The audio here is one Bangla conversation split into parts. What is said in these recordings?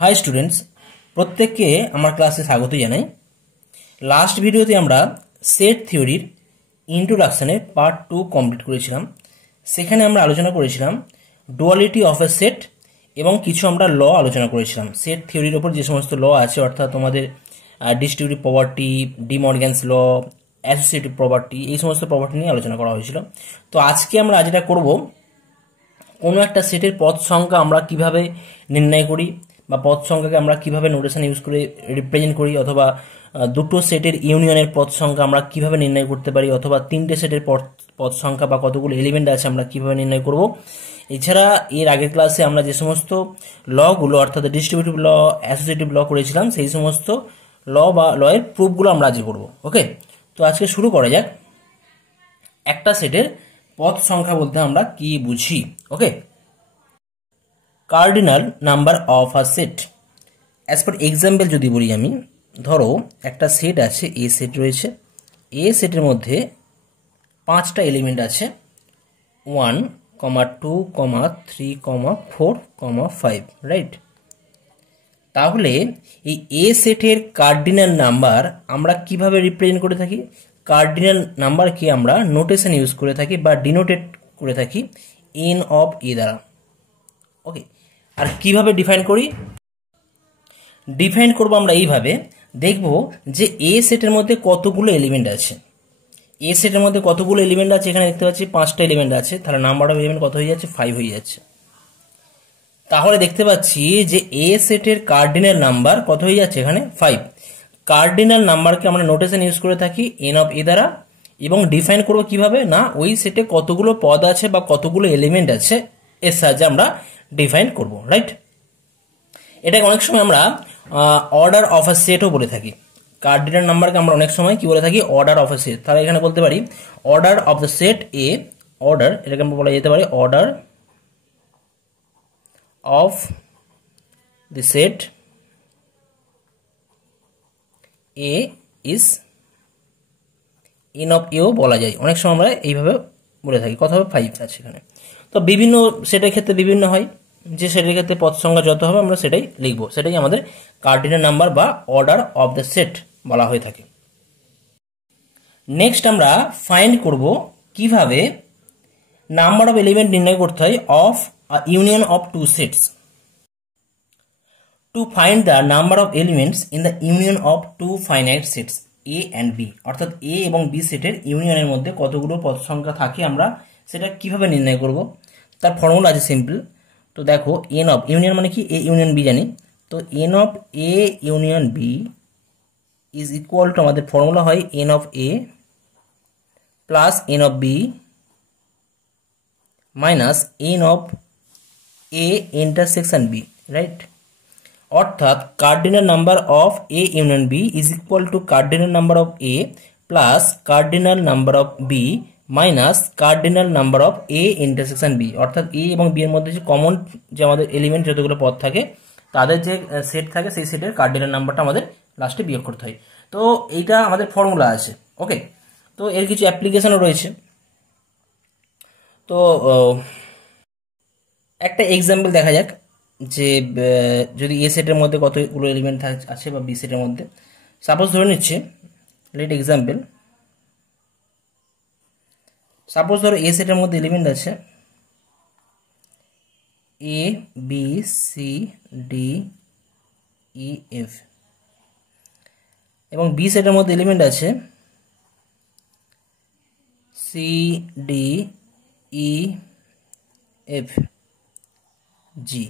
हाई स्टूडेंट्स प्रत्येकके आमार क्लासे स्वागत जानाई। लास्ट भिडियोते आमरा सेट थियोरिर इंट्रोडक्शने पार्ट 2 कमप्लीट करेछिलाम। सेखाने आमरा आलोचना करेछिलाम डुअलिटी अफ ए सेट एबं किछु आमरा ल आलोचना करेछिलाम। सेट थियोरिर उपर जे समस्त ल आछे अर्थात तोमादेर डिस्ट्रिब्यूटिव प्रपार्टी, डि मर्ग्यान्स ल, एसोसिएटिव प्रपार्टी এই সমস্ত প্রপার্টি নিয়ে আলোচনা করা হয়েছিল। তো আজকে আমরা যেটা করব কোনো একটা সেটের পদ সংখ্যা আমরা কিভাবে নির্ণয় করি বা পদ সংখ্যাকে আমরা কিভাবে নোটেশন ইউজ করে রিপ্রেজেন্ট করি অথবা দুটো সেটের ইউনিয়নের পদ সংখ্যা আমরা কিভাবে নির্ণয় করতে পারি অথবা তিনটে সেটের পদ সংখ্যা বা কতগুলো এলিমেন্ট আছে আমরা কিভাবে নির্ণয় করব। এছাড়া এর আগের ক্লাসে আমরা যে সমস্ত লগুলো অর্থাৎ ডিস্ট্রিবিউটিভ ল, অ্যাসোসিয়েটিভ ল করেছিলাম সেই সমস্ত ল বা লয়ের প্রুফগুলো আমরা আজকে করব। ওকে, তো আজকে শুরু করা যাক। একটা সেটের পদ সংখ্যা বলতে আমরা কি বুঝি। Okay, cardinal number of a set as per example যদি বলি আমি, ধরো একটা সেট আছে, এ সেট রয়েছে। এ সেটের মধ্যে 5টা এলিমেন্ট আছে 1, 2, 3, 4, 5, রাইট। তাহলে এই এ সেটের কার্ডিনাল নাম্বার আমরা কিভাবে রিপ্রেজেন্ট করে থাকি? কার্ডিনাল নাম্বারকে আমরা নোটেশন ইউজ করে থাকি বা ডিনোটেট করে থাকি এন অফ এ দ্বারা। ওকে, আর কিভাবে ডিফাইন করি? ডিফাইন করব আমরা এইভাবে, দেখব যে এ সেটের মধ্যে কতগুলো এলিমেন্ট আছে। এ সেটের মধ্যে কতগুলো এলিমেন্ট আছে, এখানে দেখতে পাচ্ছি 5টা এলিমেন্ট আছে, তাহলে নাম্বার অফ এলিমেন্ট কত হয়ে যাচ্ছে? 5 হয়ে যাচ্ছে। তাহলে দেখতে পাচ্ছি যে এ সেটের কার্ডিনাল নাম্বার কত হয়ে যাচ্ছে? এখানে 5। কার্ডিনাল নাম্বারকে আমরা নোটেশন ইউজ করে থাকি এন অফ এ দ্বারা এবং ডিফাইন করব কিভাবে না, ওই সেটে কতগুলো পদ আছে বা কতগুলো এলিমেন্ট আছে এর সাহায্যে আমরা ডিফাইন করব, রাইট। এটাকে অনেক সময় আমরা অর্ডার অফ আ সেটও বলে থাকি। কার্ডিনাল নাম্বারকে আমরা অনেক সময় কি বলে থাকি? Order of a set. তাহলে এখানে বলতে পারি order of the set A, order এটাকে আমরা বলা যেতে পারে order of the set A is n of A ও বলা যায়, অনেক সময় আমরা এইভাবে বলে থাকি। কথা হবে 5 আছে এখানে। তো বিভিন্ন সেটের ক্ষেত্রে বিভিন্ন হয়, যে সেটের ক্ষেত্রে পদ সংখ্যা যত হবে আমরা সেটাই লিখব, সেটাই আমাদের কার্ডিনাল নাম্বার বা অর্ডার অফ দ্য সেট বলা হয়ে থাকে। নেক্সট আমরা ফাইন্ড করব কিভাবে নাম্বার অফ এলিমেন্ট নির্ণয় করতে হয় of a union of two sets. To find the number of elements in the union of two finite sets A and B, অর্থাৎ A এবং B সেটের ইউনিয়নের মধ্যে কতগুলো পদ সংখ্যা থাকে আমরা সেটা কিভাবে নির্ণয় করব, তার ফর্মুলা আছে সিম্পল। তো দেখো এন অফ ইউনিয়ন মানে কি? A ইউনিয়ন B জানি, তো n of A union B is equal to, আমাদের ফর্মুলা হয় n of A plus n of B minus n of A intersection B, right. অর্থাৎ cardinal number of A union B is equal to cardinal number of A plus cardinal number of B minus cardinal number of A intersection B। অর্থাৎ A এবং B এর মধ্যে যে কমন যে আমাদের এলিমেন্ট যতগুলো পদ থাকে তাদের যে সেট থাকে সেই সেটের কার্ডিনাল নাম্বারটা আমাদের লাস্টে বিয়োগ করতে হয়। তো এইটা আমাদের ফর্মুলা আছে। ওকে, তো এর কিছু অ্যাপ্লিকেশনও রয়েছে। তো একটা এক্সাম্পল দেখা যাক যে যদি এ সেটের মধ্যে কতগুলো এলিমেন্ট আছে বা বি সেটের মধ্যে। সাপোজ ধরে নিচ্ছে, লেট এক্সাম্পল, সাপোজ ধরো এ সেটের মধ্যে এলিমেন্ট আছে A B C D E F এবং বি সেটের মধ্যে এলিমেন্ট আছে C D E F G.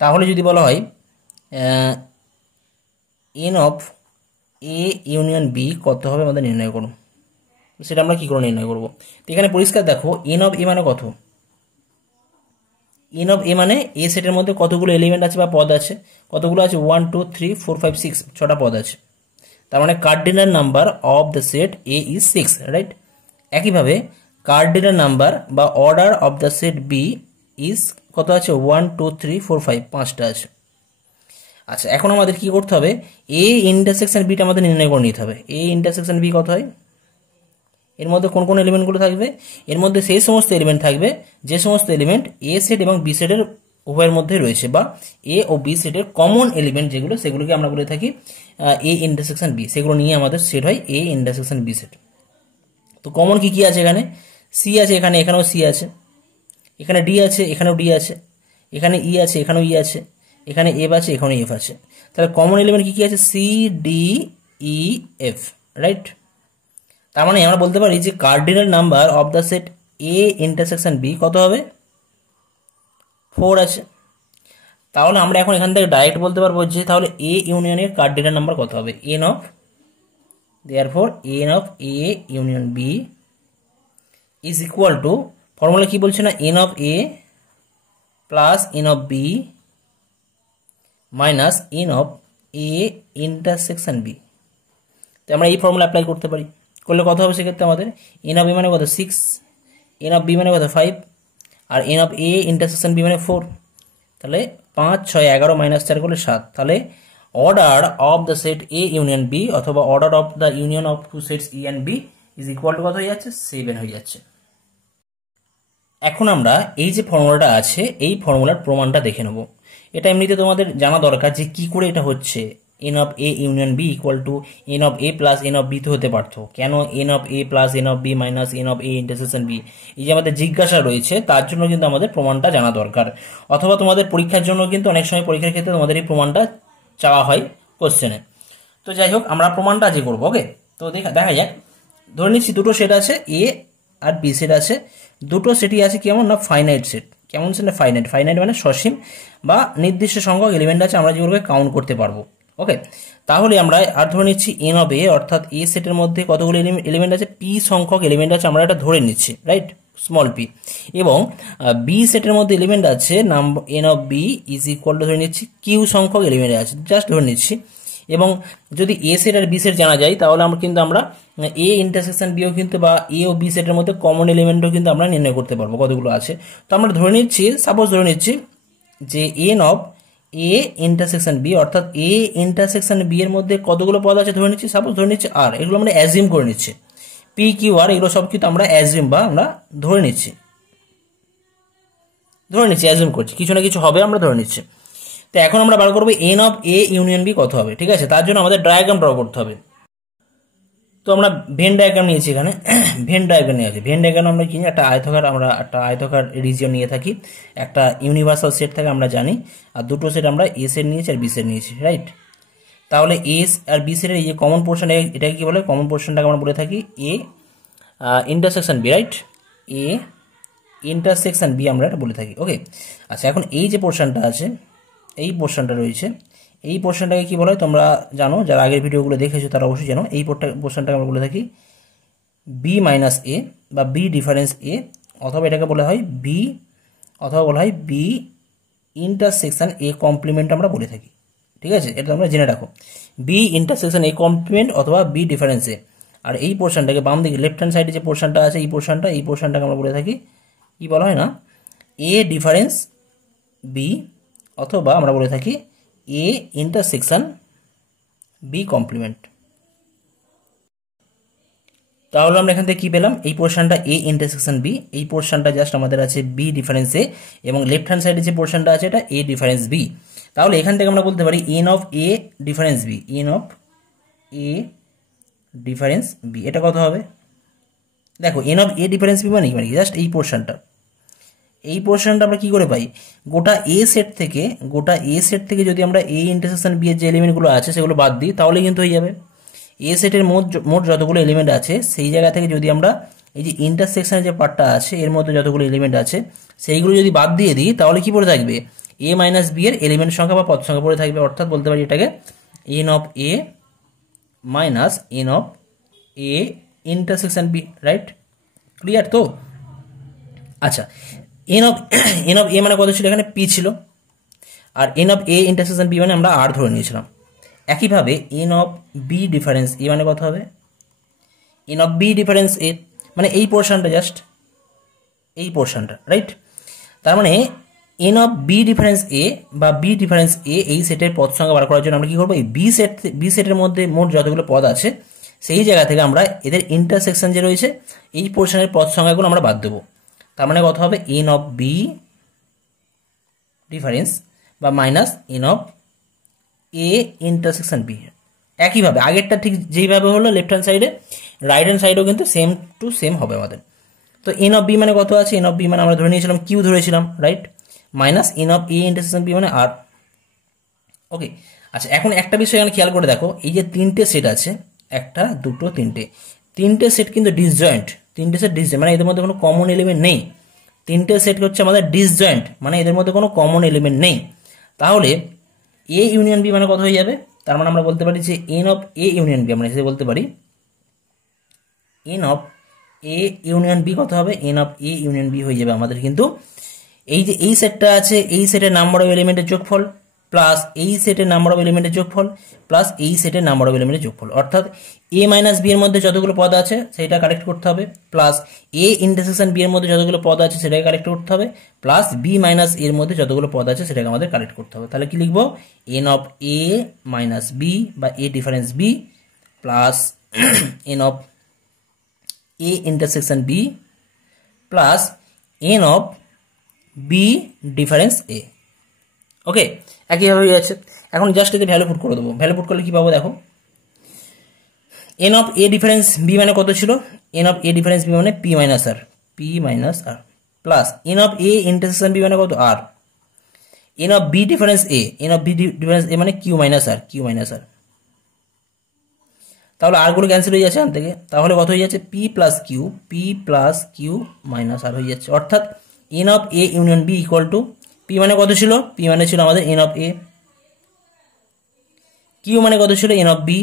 তাহলে যদি বলা হয় n of A union B কত হবে আমাদের নির্ণয় করুন, সেটা আমরা কি করে নির্ণয় করব? এখানে পরিষ্কার দেখো এন অফ এ মানে কত? এন অফ এ মানে এ সেটের মধ্যে কতগুলো এলিমেন্ট আছে বা পদ আছে, কতগুলো আছে? 1 2 3 4 5 6, 6টা পদ আছে। তার মানে cardinal number of the set A is 6, right. একইভাবে কার্ডিনাল নাম্বার বা order of the set B is কত আছে? 1 2 3 4 5, 5টা আছে। আচ্ছা, এখন আমাদের কি করতে হবে? এ ইন্টারসেকশন বিটা আমাদের নির্ণয় করে নিতে হবে। এ ইন্টারসেকশন বি কত হয়? এর মধ্যে কোন কোন এলিমেন্টগুলো থাকবে? এর মধ্যে সেই সমস্ত এলিমেন্ট থাকবে যে সমস্ত এলিমেন্ট এ সেট এবং বি সেটের উভয়ের মধ্যে রয়েছে, বা এ ও বি সেটের কমন এলিমেন্ট যেগুলো সেগুলোকে আমরা বলে থাকি এ ইন্টারসেকশন বি, সেগুলো নিয়ে আমাদের সেট হয় এ ইন্টারসেকশন বি সেট। তো কমন কি কি আছে, এখানে সি আছে, এখানেও সি আছে, এখানে ডি আছে, এখানেও ডি আছে, এখানে ই আছে, এখানেও ই আছে, এখানে এফ আছে, এখানেও এফ আছে। তাহলে কমন এলিমেন্ট কি কি আছে, C D E F, right. তার মানে আমরা বলতে পারি যে cardinal number of the set A intersection B কত হবে, 4 আছে। তাহলে আমরা এখন এখান থেকে ডাইরেক্ট বলতে পারবো যে তাহলে এ ইউনিয়নের কার্ডিনাল নাম্বার কত হবে, n of, therefore n of A union B is equal to, formula কি বলছে না, n of A plus n of B minus n of A intersection B. তো আমরা এই ফর্মুলা অ্যাপ্লাই করতে পারি, করলে কত হবে সেক্ষেত্রে আমাদের, এন অফ এ মানে কত 6, এন অফ বি মানে কত 5, আর n of A intersection B মানে 4। তাহলে 5, 6, 11 মাইনাস 4 করলে 7। তাহলে order of the set A union B অথবা order of the union of two sets E and B is equal to কত হয়ে যাচ্ছে, 7 হয়ে যাচ্ছে। এখন আমরা এই যে ফর্মুলাটা আছে এই ফর্মুলার প্রমাণটা দেখে নেব। এটা এমনিতে তোমাদের জানা দরকার যে কি করে এটা হচ্ছে, n of A union B equal to n of A plus n of B তো হতে পারতো, কেন n of A plus n of B minus n of A intersection B, এই যে আমাদের জিজ্ঞাসা রয়েছে তার জন্য কিন্তু আমাদের প্রমাণটা জানা দরকার। অথবা তোমাদের পরীক্ষার জন্য কিন্তু অনেক সময় পরীক্ষার ক্ষেত্রে তোমাদের এই প্রমাণটা চাওয়া হয় কোশ্চেনে। তো যাই হোক আমরা প্রমাণটা আজকে করবো, ওকে। তো দেখা যাক, ধরে নিচ্ছি দুটো সেট আছে, এ আর বি সেট আছে, দুটো সেটই আছে কেমন না ফাইনাইট সেট। কেমন সেট না ফাইনাইট, ফাইনাইট মানে সসীম বা নির্দিষ্ট সংখ্যক এলিমেন্ট আছে আমরা যেগুলোকে কাউন্ট করতে পারবো, ওকে। তাহলে আমরা আর ধরে নিচ্ছি এন অফ এ, অর্থাৎ এ সেটের মধ্যে কতগুলো এলিমেন্ট আছে, পি সংখ্যক এলিমেন্ট আছে আমরা এটা ধরে নিচ্ছি, রাইট, স্মল পি। এবং বি সেটের মধ্যে এলিমেন্ট আছে number n of B is equal to ধরে নিচ্ছি কিউ সংখ্যক এলিমেন্ট আছে, জাস্ট ধরে নিচ্ছি। এবং যদি এ সেট আর বি সেট জানা যায় তাহলে আমরা এ ইন্টারসেকশন বিও কিন্তু বা এ ও বি সেটের মধ্যে কমন এলিমেন্টও কিন্তু আমরা নির্ণয় করতে পারবো কতগুলো আছে। তো আমরা ধরে নিচ্ছি, সাপোজ ধরে নিচ্ছি যে n of A intersection B, অর্থাৎ এ ইন্টারসেকশন বি এর মধ্যে কতগুলো পদ আছে ধরে নিচ্ছি, সাপোজ ধরে নিচ্ছি আর, এগুলো আমরা অ্যাজিউম করে নিচ্ছি, পি কিউ আর এগুলো সব কিন্তু আমরা অ্যাজিউম বা আমরা ধরে নিচ্ছি, অ্যাজিউম করছি, কিছু না কিছু হবে আমরা ধরে নিচ্ছি। তো এখন আমরা বার করবো n of A union B কত হবে, ঠিক আছে। তার জন্য আমাদের ডায়াগ্রাম ড্র করতে হবে। তো আমরা ভেন ডায়াগ্রাম নিয়েছি, এখানে ভেন ডায়াগ্রাম নিয়েছি। ভেন ডায়াগ্রাম আমরা কি, একটা আয়তকার রিজিয়ন নিয়ে থাকি, একটা ইউনিভার্সাল সেট থাকে আমরা জানি, আর দুটো সেট আমরা এ সেট নিয়েছি আর বি সেট নিয়েছি, রাইট। তাহলে এ আর বি সেটের এই যে কমন পোর্শন, এটাকে কি বলে, কমন পোর্শনটাকে আমরা বলে থাকি A intersection B, right, A intersection B আমরা এটা বলে থাকি, ওকে। আচ্ছা, এখন এই যে পোর্শনটা আছে, এই পোর্শনটা রয়েছে, এই পোর্শনটাকে কি বলা হয় তোমরা জানো, যারা আগের ভিডিওগুলো দেখেছো তারা অবশ্যই জানো। এই পোর্শনটাকে আমরা বলে থাকি বি মাইনাস এ বা বি ডিফারেন্স এ, অথবা এটাকে বলা হয় বি, অথবা বলা হয় বি ইন্টারসেকশন এ কমপ্লিমেন্ট আমরা বলে থাকি, ঠিক আছে। এটা তোমরা জেনে রাখো, বি ইন্টারসেকশন এ কমপ্লিমেন্ট অথবা বি ডিফারেন্স এ। আর এই পোর্শনটাকে বাম দিকে লেফট হ্যান্ড সাইডে যে পোর্শনটা আছে, এই পোর্শনটাকে আমরা বলে থাকি কি বলা হয় না, এ ডিফারেন্স বি, অথবা আমরা বলে থাকি এ ইন্টারসেকশন বি কমপ্লিমেন্ট। তাহলে আমরা এখান থেকে কি পেলাম, এই পোর্শনটা এ ইন্টারসেকশন বি, এই পোর্শনটা জাস্ট আমাদের আছে বি ডিফারেন্স এ, এবং লেফট হ্যান্ড সাইডে যে পোর্শনটা আছে এটা এ ডিফারেন্স বি। তাহলে এখান থেকে আমরা বলতে পারি n of A difference B, n of A difference B এটা কত হবে, দেখো n of A difference B মানে কি, জাস্ট এই পোর্শনটা আমরা কি করে পাই, গোটা এ সেট থেকে যদি আমরা এ ইন্টারসেকশন বি এর যে এলিমেন্টগুলো আছে সেগুলো বাদ দিই তাহলে কিন্তু হয়ে যাবে। এ সেটের মোট যতগুলো এলিমেন্ট আছে সেই জায়গা থেকে যদি আমরা এই যে ইন্টারসেকশনের যে পার্টটা আছে এর মধ্যে যতগুলো এলিমেন্ট আছে সেইগুলো যদি বাদ দিয়ে দিই তাহলে কি পড়ে থাকবে, এ মাইনাস বি এর এলিমেন্ট সংখ্যা বা পদ সংখ্যা পড়ে থাকবে। অর্থাৎ বলতে পারি এটাকে n of A minus n of A intersection B, right, clear তো। আচ্ছা, এন অফ এ মানে কত ছিল, এখানে পি ছিল, আর n of A intersection B মানে আমরা আর ধরে নিয়েছিলাম। একইভাবে n of B difference A মানে কত হবে, n of B difference A মানে এই পোর্শনটা, জাস্ট এই পোর্শনটা, রাইট। তার মানে n of B difference A বা বি ডিফারেন্স এ এই সেটের পদ সংখ্যা বার করার জন্য আমরা কি করবো, এই বি সেটের মধ্যে মোট যতগুলো পদ আছে সেই জায়গা থেকে আমরা এদের ইন্টারসেকশন যে রয়েছে এই পোর্শনের পদ সংখ্যাগুলো আমরা বাদ দেবো। তার মানে কত হবে, এন অফ বি ডিফারেন্স বা minus n of A intersection B. একইভাবে আগেরটা ঠিক যেইভাবে হলো লেফট হ্যান্ড সাইডে, রাইট হ্যান্ড সাইডেও কিন্তু সেম টু সেম হবে আমাদের। তো এন অফ বি মানে কত আছে, এন অফ বি মানে আমরা ধরে নিয়েছিলাম কিউ ধরেছিলাম, right, minus n of A intersection B মানে আর। ওকে, আচ্ছা এখন একটা বিষয় এখানে খেয়াল করে দেখো, এই যে তিনটে সেট আছে, একটা দুটো তিনটে সেট কিন্তু ডিসজয়েন্ট, তিনটে সেট ডিসজয়েন্ট মানে এদের মধ্যে কোনো কমন এলিমেন্ট নেই। তিনটে সেট হচ্ছে আমাদের ডিসজয়েন্ট মানে এদের মধ্যে কোনো কমন এলিমেন্ট নেই। তাহলে এ ইউনিয়ন বি মানে কত হয়ে যাবে, তার মানে আমরা বলতে পারি যে n of A union B, আমরা এসে বলতে পারি n of A union B কত হবে, n of A union B হয়ে যাবে আমাদের কিন্তু এই যে এই সেটটা আছে, এই সেটের নাম্বার অফ এলিমেন্টের যোগফল প্লাস এই সেটের নাম্বার অফ এলিমেন্টের যোগফল প্লাস এই সেটের নাম্বার অফ এলিমেন্টের যোগফল, অর্থাৎ এ মাইনাস বি এর মধ্যে যতগুলো পদ আছে সেটা কালেক্ট করতে হবে, প্লাস এ ইন্টারসেকশন বি এর মধ্যে যতগুলো পদ আছে সেটাকে কালেক্ট করতে হবে, প্লাস বি মাইনাস এর মধ্যে যতগুলো পদ আছে সেটাকে আমাদের কালেক্ট করতে হবে। তাহলে কি লিখবো, n of A minus B বা A difference B plus n of A intersection B plus n of B difference A. Okay, একইভাবে হয়ে যাচ্ছে। এখন জাস্ট এতে ভ্যালু পুট করে দেবো, ভ্যালু পুট করলে কি পাবো দেখো, n of A difference B মানে কত ছিল, n of A difference B মানে P minus R plus n of A intersection B মানে কত আর, n of B difference A, n of B difference A মানে কিউ মাইনাস আর। তাহলে আর গুলো ক্যান্সেল হয়ে যাচ্ছে এখান থেকে, তাহলে কত হয়ে যাচ্ছে P plus Q minus R হয়ে যাচ্ছে, অর্থাৎ n of A union B equal to P মানে কত ছিল, পি মানে ছিল আমাদের এন অফ এ, কিউ মানে কত ছিল এন অফ বি,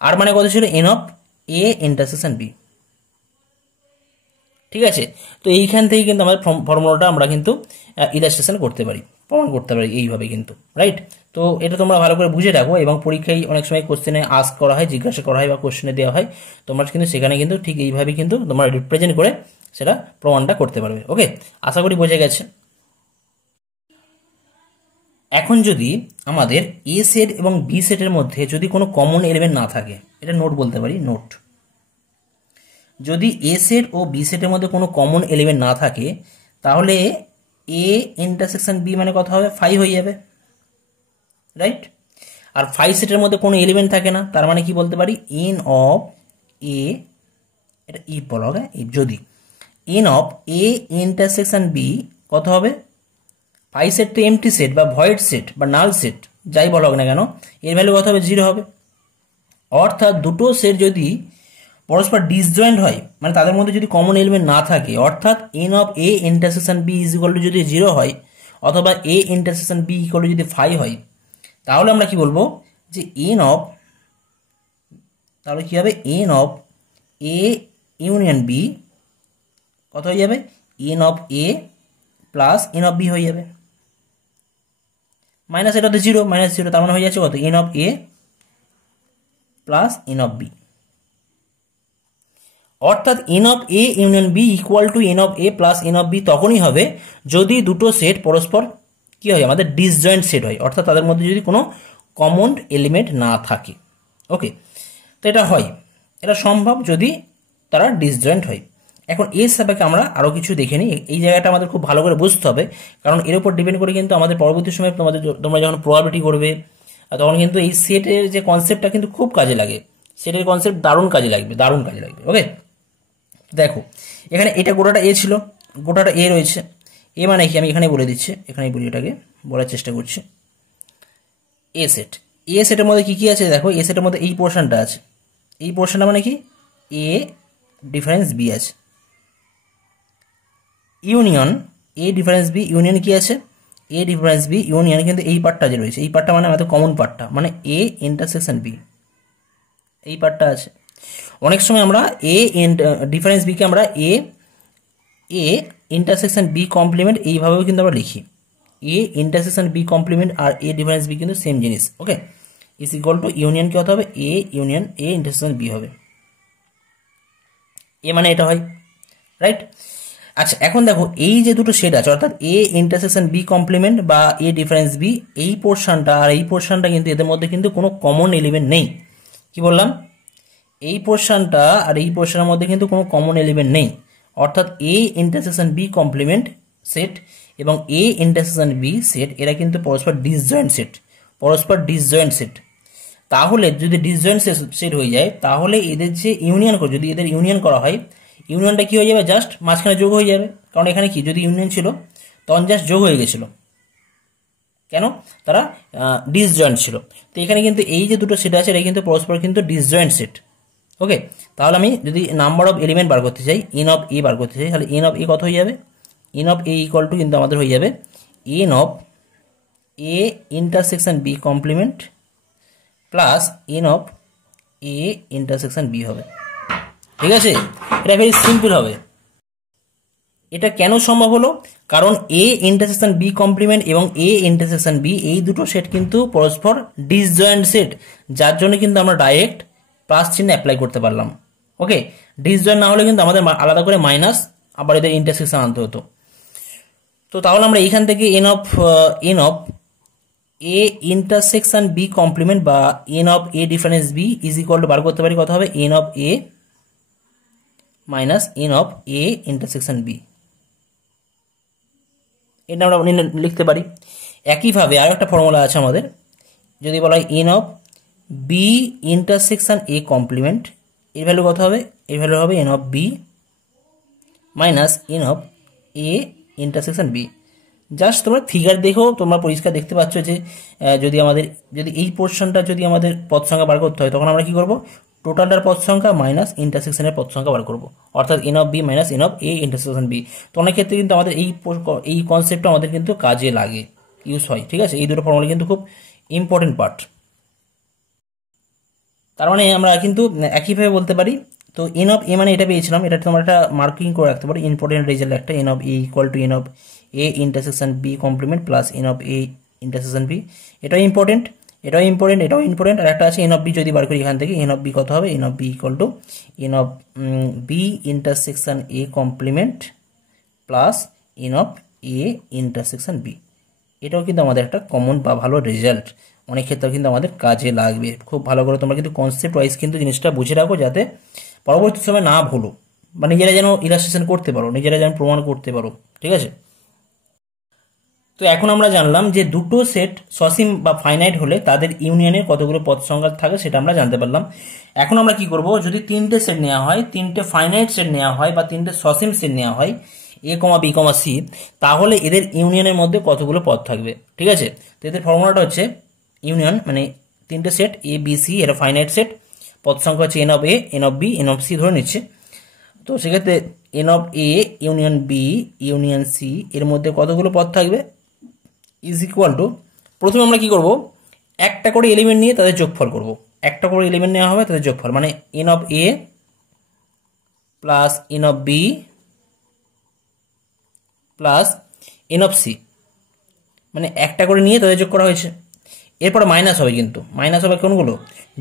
আর মানে কত ছিল n of A intersection B. ঠিক আছে, তো এইখান থেকে কিন্তু আমাদের ফর্মুলাটা আমরা কিন্তু ইলাস্ট্রেশন করতে পারি, প্রমাণ করতে পারি এইভাবে কিন্তু, রাইট। তো এটা তোমরা ভালো করে বুঝে রাখো, এবং পরীক্ষায় অনেক সময় কোশ্চেনে আস্ক করা হয়, জিজ্ঞাসা করা হয় বা কোশ্চেনে দেওয়া হয়, তোমরা কিন্তু সেখানে কিন্তু ঠিক এইভাবে কিন্তু তোমরা রিপ্রেজেন্ট করে সেটা প্রমাণটা করতে পারবে। ওকে, আশা করি বোঝা গেছে। এখন যদি আমাদের এ সেট এবং বি সেটের মধ্যে যদি কোনো কমন এলিমেন্ট না থাকে, এটা নোট বলতে পারি, নোট, যদি এ সেট ও বি সেটের মধ্যে কোনো কমন এলিমেন্ট না থাকে তাহলে এ ইন্টারসেকশন বি মানে কত হবে, 5 হয়ে যাবে, রাইট। আর 5 সেটের মধ্যে কোনো এলিমেন্ট থাকে না, তার মানে কি বলতে পারি, এন অফ এ, এটা ই বলা হবে, যদি n of A intersection B কত হবে, 5 সেট তো এমটি সেট বা ভয়েড সেট বা নাল সেট যাই বলা হোক না কেন, এর ভ্যালু কত হবে, 0 হবে। অর্থাৎ দুটো সেট যদি পরস্পর ডিসজয়েন্ট হয় মানে তাদের মধ্যে যদি কমন এলিমেন্ট না থাকে, অর্থাৎ n of A intersection B is equal to যদি 0 হয় অথবা A intersection B equal to যদি 5 হয়, তাহলে আমরা কি বলবো যে এন অফ, তাহলে কি হবে, n of A union B কত হয়ে যাবে, n of A plus n of B হয়ে যাবে, মাইনাস এটা তো 0, তার মানে হয়ে যাচ্ছে কত, n of A plus n of B. অর্থাৎ n of A union B equal to n of A plus n of B তখনই হবে যদি দুটো সেট পরস্পর কি হয়, আমাদের ডিসজয়েন্ট সেট হয়, অর্থাৎ তাদের মধ্যে যদি কোনো কমন এলিমেন্ট না থাকে। ওকে, তো এটা হয়, এটা সম্ভব যদি তারা ডিসজয়েন্ট হয়। এখন এর সাপেক্ষে আমরা আরও কিছু দেখে নিই, এই জায়গাটা আমাদের খুব ভালো করে বুঝতে হবে, কারণ এর উপর ডিপেন্ড করে কিন্তু আমাদের পরবর্তী সময় তোমরা যখন প্রবাবিলিটি করবে তখন কিন্তু এই সেটের যে কনসেপ্টটা কিন্তু খুব কাজে লাগে, সেটের কনসেপ্ট দারুণ কাজে লাগবে। ওকে, দেখো এখানে এটা গোটাটা এ ছিল, গোটাটা এ রয়েছে, এ মানে কি আমি এখানে বলে দিচ্ছি, এখানেই বলি, এটাকে বলার চেষ্টা করছি। এ সেটের মধ্যে কি কি আছে দেখো, এ সেটের মধ্যে এই পোর্শনটা আছে, এই পোর্শনটা মানে কি, এ ডিফারেন্স বি আছে, union A difference B, union কি আছে, এ ডিফারেন্স বি ইউনিয়ন, কিন্তু এই পার্টটা যে রয়েছে, এই পার্টটা মানে আমাদের কমন পার্টটা, মানে এ ইন্টারসেকশন বি, এই পার্টটা আছে। অনেক সময় আমরা এ ডিফারেন্স বিকে আমরা এ ইন্টারসেকশন বি কমপ্লিমেন্ট এইভাবেও কিন্তু আমরা লিখি, এ ইন্টারসেকশন বি কমপ্লিমেন্ট আর এ ডিফারেন্স বি কিন্তু সেম জিনিস। Okay, is equal to union কি হতে হবে, A union A intersection B হবে, এ মানে এটা হয়, রাইট। আচ্ছা এখন দেখো এই যে দুটো সেট আছে, অর্থাৎ এ ইন্টারসেকশন বি কমপ্লিমেন্ট বা এ ডিফারেন্স বি, এই পোর্শনটা আর এই পোর্শনটা কিন্তু এদের মধ্যে কিন্তু কোনো কমন এলিমেন্ট নেই। কি বললাম, এই পোর্শনটা আর এই পোর্শনের মধ্যে কিন্তু কোনো কমন এলিমেন্ট নেই, অর্থাৎ A intersection B complement set এবং এ ইন্টারসেকশন বি সেট এরা কিন্তু পরস্পর ডিসজয়েন্ট সেট। তাহলে যদি ডিসজয়েন্ট সেট হয়ে যায় তাহলে এদের যে ইউনিয়ন করে, যদি এদের ইউনিয়ন করা হয়, ইউনিয়নটা কি হয়ে যাবে, জাস্ট মাঝখানে যোগ হয়ে যাবে। কারণ এখানে কি, যদি ইউনিয়ন ছিল তখন জাস্ট যোগ হয়ে গেছিল, কেন, তারা ডিসজয়েন্ট ছিল। তো এখানে কিন্তু এই যে দুটো সেট আছে এটা কিন্তু পরস্পর কিন্তু ডিসজয়েন্ট সেট। ওকে, তাহলে আমি যদি নাম্বার অফ এলিমেন্ট বার করতে চাই, এন অফ এ বার করতে চাই, তাহলে এন অফ এ কত হয়ে যাবে, n of A equal to কিন্তু আমাদের হয়ে যাবে n of A intersection B complement plus n of A intersection B হবে। ঠিক আছে, এটা ভেরি সিম্পল হবে। এটা কেন সম্ভব হলো, কারণ এ ইন্টারসেকশন বি কমপ্লিমেন্ট এবং এ ইন্টারসেকশন বি এই দুটো সেট কিন্তু পরস্পর ডিসজয়েন্ট সেট, যার জন্য কিন্তু আমরা ডাইরেক্ট প্লাস চিহ্ন অ্যাপ্লাই করতে পারলাম। ওকে, ডিসজয়েন্ট না হলে কিন্তু আমাদের আলাদা করে মাইনাস আবার এদের ইন্টারসেকশন আনতে হতো। তো তাহলে আমরা এইখান থেকে n of A intersection B complement বা n of A difference B is equal to বার করতে পারি, কত হবে, n of A minus n of A intersection B. এটা আমরা লিখতে পারি। একইভাবে আরও একটা ফর্মুলা আছে আমাদের, যদি বলা হয় n of B intersection A complement, এর ভ্যালু কত হবে, এর ভ্যালু হবে n of B minus n of A intersection B. Just তোমরা ফিগার দেখো, তোমরা পরিষ্কার দেখতে পাচ্ছ যে যদি এই পোর্শনটা যদি আমাদের পদ সংখ্যা বার করতে হয় তখন আমরা কি করব, টোটালটার পদ সংখ্যা মাইনাস ইন্টারসেকশনের পদ সংখ্যা বার করব, অর্থাৎ n of B minus n of A intersection B. তো অনেক ক্ষেত্রে কিন্তু আমাদের এই কনসেপ্টটা আমাদের কিন্তু কাজে লাগে, ইউজ হয়। ঠিক আছে, এই দুটো ফর্মুলা কিন্তু খুব ইম্পর্টেন্ট পার্ট। তার মানে আমরা কিন্তু একইভাবে বলতে পারি, তো এন অফ এ মানে এটা পেয়েছিলাম, এটা তোমরা একটা মার্কিং করে রাখতে পারো, ইম্পর্টেন্ট রেজাল্ট একটা, n of A equal to n of A intersection B complement plus n of A intersection B. এটাও ইম্পর্টেন্ট। আর একটা আছে এন অফ বি, যদি বার করি এখান থেকে, এন অফ বি কত হবে, n of B equal to n of B intersection A complement plus n of A intersection B. এটাও কিন্তু আমাদের একটা কমন বা ভালো রেজাল্ট, অনেক ক্ষেত্রে কিন্তু আমাদের কাজে লাগবে। খুব ভালো করে তোমরা কিন্তু কনসেপ্ট ওয়াইজ কিন্তু জিনিসটা বুঝে রাখো, যাতে পরবর্তী সময় না ভুলো, বা নিজেরা যেন ইলাস্ট্রেশন করতে পারো, নিজেরা যেন প্রমাণ করতে পারো। ঠিক আছে, তো এখন আমরা জানলাম যে দুটো সেট সসীম বা ফাইনাইট হলে তাদের ইউনিয়নে কতগুলো পদ সংখ্যা থাকে সেটা আমরা জানতে পারলাম। এখন আমরা কি করব, যদি তিনটে সেট নেওয়া হয়, তিনটে ফাইনাইট সেট নেওয়া হয় বা তিনটে সসীম সেট নেওয়া হয় এ কমা বি কমা সি, তাহলে এদের ইউনিয়নের মধ্যে কতগুলো পদ থাকবে। ঠিক আছে, তো এদের ফর্মুলাটা হচ্ছে ইউনিয়ন মানে তিনটে সেট এ বি সি, এরা ফাইনাইট সেট, পদ সংখ্যা হচ্ছে n of A, n of B, n of C ধরে নিচ্ছে। তো সেক্ষেত্রে n of A union B union C এর মধ্যে কতগুলো পদ থাকবে ইজ ইকুয়াল টু, প্রথমে আমরা কি করব, একটা করে এলিমেন্ট নিয়ে তাদের যোগফল করব। একটা করে এলিমেন্ট নেওয়া হবে, তাদের যোগফল মানে n of A plus n of B plus n of C, মানে একটা করে নিয়ে তাদের যোগ করা হয়েছে। এরপর মাইনাস হবে, কিন্তু মাইনাস হবে কোনগুলো,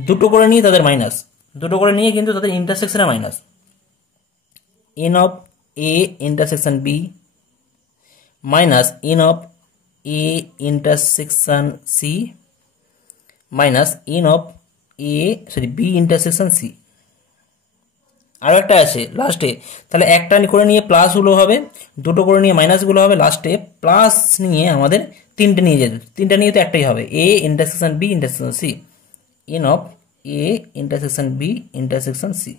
দুটো করে নিয়ে তাদের মাইনাস, দুটো করে নিয়ে কিন্তু তাদের ইন্টারসেকশনে minus, n of A intersection B minus n of A intersection C minus n of B intersection C. আরও একটা আছে লাস্টে, তাহলে একটা করে নিয়ে প্লাসগুলো হবে, দুটো করে নিয়ে মাইনাসগুলো হবে, লাস্টে প্লাস নিয়ে আমাদের তিনটে নিয়ে যেতে, তিনটে নিয়ে তো একটাই হবে, A intersection B intersection C, n of A intersection B intersection C,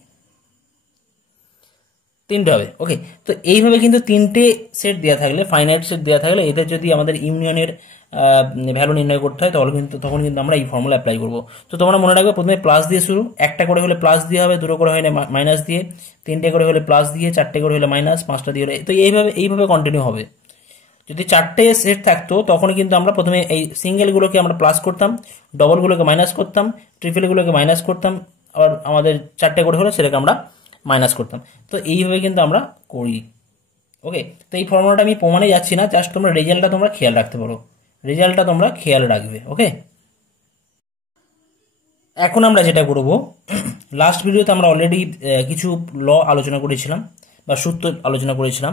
তিনটে হবে। ওকে, তো এইভাবে কিন্তু তিনটে সেট দেওয়া থাকলে, ফাইনাইট সেট দেওয়া থাকলে, এদের যদি আমাদের ইউনিয়নের ভ্যালু নির্ণয় করতে হয় তাহলে কিন্তু তখন কিন্তু আমরা এই ফর্মুলা অ্যাপ্লাই করব। তো তোমরা মনে রাখবে প্রথমে প্লাস দিয়ে শুরু, একটা করে হলে প্লাস দিয়ে হবে, দুটো করে হলে মাইনাস দিয়ে, তিনটে করে হলে প্লাস দিয়ে, চারটে করে হলে মাইনাস, পাঁচটা দিয়ে হলে, তো এইভাবে কন্টিনিউ হবে। যদি চারটে সেট থাকতো তখন কিন্তু আমরা প্রথমে এই সিঙ্গেলগুলোকে আমরা প্লাস করতাম, ডবলগুলোকে মাইনাস করতাম, ট্রিপলগুলোকে মাইনাস করতাম, আবার আমাদের চারটে করে হলে সেটাকে আমরা মাইনাস করতাম। তো এইভাবে কিন্তু আমরা করি। ওকে, তো এই ফর্মুলাটা আমি প্রমাণে যাচ্ছি না, জাস্ট তোমরা রেজাল্টটা তোমরা খেয়াল রাখতে পারো, রেজাল্টটা তোমরা খেয়াল রাখবে। ওকে, এখন আমরা যেটা করব, লাস্ট ভিডিওতে আমরা অলরেডি কিছু ল আলোচনা করেছিলাম বা সূত্র আলোচনা করেছিলাম,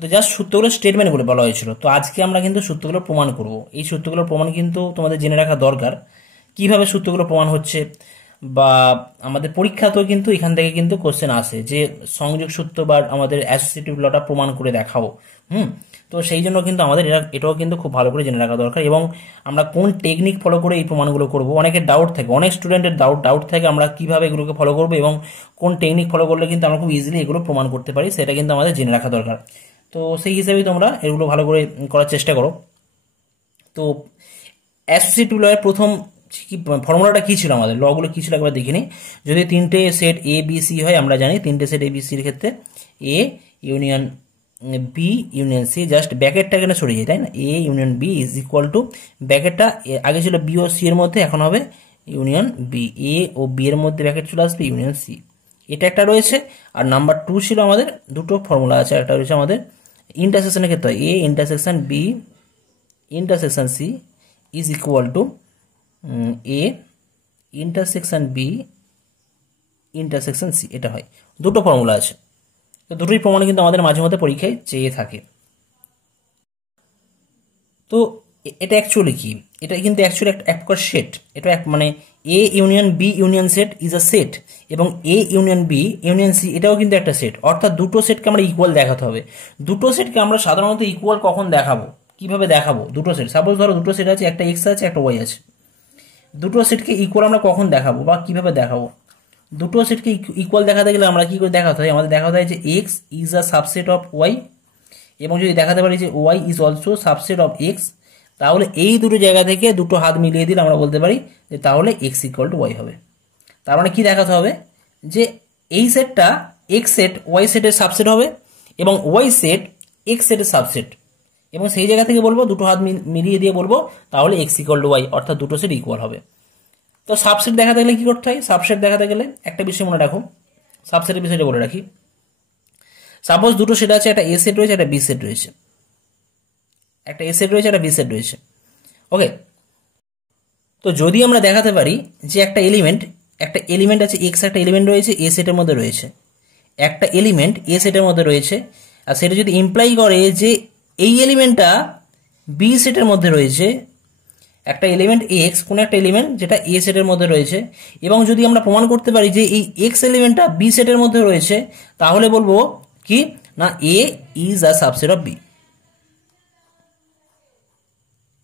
তো জাস্ট সূত্রগুলো স্টেটমেন্টগুলো বলা হয়েছিল। তো আজকে আমরা কিন্তু সূত্রগুলো প্রমাণ করব। এই সূত্রগুলোর প্রমাণ কিন্তু তোমাদের জেনে রাখা দরকার, কিভাবে সূত্রগুলো প্রমাণ হচ্ছে, বা আমাদের পরীক্ষাতেও কিন্তু এখান থেকে কিন্তু কোশ্চেন আসে যে সংযোগ সূত্র বা আমাদের অ্যাসোসিয়েটিভ লটা প্রমাণ করে দেখাও। তো সেই জন্য কিন্তু আমাদের এটাও কিন্তু খুব ভালো করে জেনে রাখা দরকার। এবং আমরা কোন টেকনিক ফলো করে এই প্রমাণগুলো করব, অনেকের ডাউট থাকে, অনেক স্টুডেন্টের ডাউট থাকে আমরা কিভাবে এগুলোকে ফলো করবো এবং কোন টেকনিক ফলো করলে কিন্তু আমরা খুব ইজিলি এগুলো প্রমাণ করতে পারি, সেটা কিন্তু আমাদের জেনে রাখা দরকার। তো সেই হিসাবেই তোমরা এগুলো ভালো করে করার চেষ্টা করো। তো অ্যাসোসিয়েটিভ লয়ের প্রথম কি ফর্মুলাটা কী ছিল, আমাদের লগুলো কী ছিল একবার দেখিনি। যদি তিনটে সেট এ বি সি হয়, আমরা জানি তিনটে সেট এ বি সির ক্ষেত্রে A union B union C, just ব্যাকেটটা এখানে সরে যায়, তাই না? A union B is equal to ব্যাকেটটা আগে ছিল বি ও সি এর মধ্যে, এখন হবে ইউনিয়ন বি, এ ও বি এর মধ্যে ব্যাকেট চলে আসবে ইউনিয়ন সি, এটা একটা রয়েছে। আর নাম্বার 2 ছিল আমাদের দুটো ফর্মুলা আছে, একটা রয়েছে আমাদের ইন্টারসেকশনের ক্ষেত্রে A intersection B intersection C is equal to A intersection B intersection C, এটা হয়। দুটো ফর্মুলা আছে, তো দুটোই প্রমাণ কিন্তু আমাদের মাঝে মধ্যে পরীক্ষায় চেয়ে থাকে। তো এটা অ্যাকচুয়ালি কি, এটা কিন্তু অ্যাকচুয়ালি এক প্রকার সেট। এটা মানে A union B union set is a set, এবং A union B union C এটাও কিন্তু একটা সেট। অর্থাৎ দুটো সেটকে আমরা ইকুয়াল দেখাতে হবে। দুটো সেটকে আমরা সাধারণত ইকুয়াল কখন দেখাবো, কিভাবে দেখাবো? দুটো সেট, সাপোজ ধরো দুটো সেট আছে, একটা এক্স আছে একটা ওয়াই আছে, দুটো সেটকে ইকুয়াল আমরা কখন দেখাবো বা কিভাবে দেখাবো? দুটো সেটকে ইকুয়াল দেখাতে গেলে আমরা কি করে দেখাতে হয়? আমাদের দেখাতে হয় যে X is a subset of Y, এবং যদি দেখাতে পারি যে Y is also subset of x, তাহলে এই দুটো জায়গা থেকে দুটো হাত মিলিয়ে দিলে আমরা বলতে পারি যে তাহলে এক্স ইকুয়াল টু ওয়াই হবে। তার মানে কি দেখাতে হবে? যে এই সেটটা এক্স সেট ওয়াই সেটের সাবসেট হবে এবং ওয়াই সেট এক্স সেটের সাবসেট, এবং সেই জায়গা থেকে বলবো দুটো হাত মিলিয়ে দিয়ে বলবো তাহলে এক্স ইকুয়াল টু ওয়াই, অর্থাৎ দুটো সেট ইকুয়াল হবে। তো সাবসেট দেখাতে গেলে কি করতে হয়? সাবসেট দেখাতে গেলে একটা বিষয় মনে রাখো, সাবসেটের বিষয়টা বলে রাখি। সাপোজ দুটো সেট আছে, একটা এ সেট রয়েছে একটা বি সেট রয়েছে, একটা এ সেট রয়েছে একটা বি সেট রয়েছে, ওকে। তো যদি আমরা দেখাতে পারি যে একটা এলিমেন্ট আছে এক্স, একটা এলিমেন্ট রয়েছে এ সেটের মধ্যে রয়েছে, একটা এলিমেন্ট এ সেটের মধ্যে রয়েছে, আর সেটা যদি ইমপ্লাই করে যে এই এলিমেন্টটা বি সেটের মধ্যে রয়েছে, একটা এলিমেন্ট এক্স কোন একটা এলিমেন্ট যেটা এ সেটের মধ্যে রয়েছে, এবং যদি আমরা প্রমাণ করতে পারি যে এই এক্স এলিমেন্টটা বি সেটের মধ্যে রয়েছে, তাহলে বলবো কি না A is a subset of B.